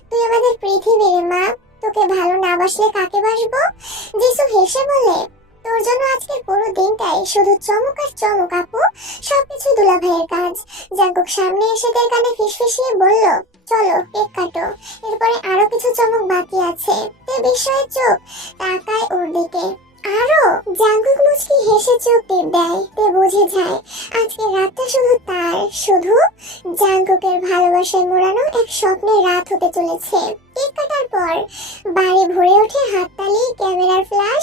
তুই আমাদের পৃথিবী রে মা, তোকে ভালো না বাসলে কাকে বাসবো? যিশু হেসে বলে, তোর জন্য আজকের পুরো দিনটাই শুধু চমক আর চমক আপু, সবকিছু দুলাভাইয়ের কাজ। জাঙ্কুক সামনে এসে তার কানে ফিসফিসিয়ে বলল, চলো কেক কাটো, এরপরে আরো কিছু চমক বাকি আছে। তে বিস্ময়ে চোখ তাকায় ওর দিকে। আরো? জাঙ্কুক মুচকি হেসে চোখ টিপ দেয়। তে বুঝে যায় আজকে রাতটা শুধু তার, শুধু জাঙ্কুকের ভালোবাসায় মোড়ানো এক স্বপ্নের রাত হতে চলেছে। কেক কাটার পর বাড়ি ভরে ওঠে হাততালি, ক্যামেরার ফ্ল্যাশ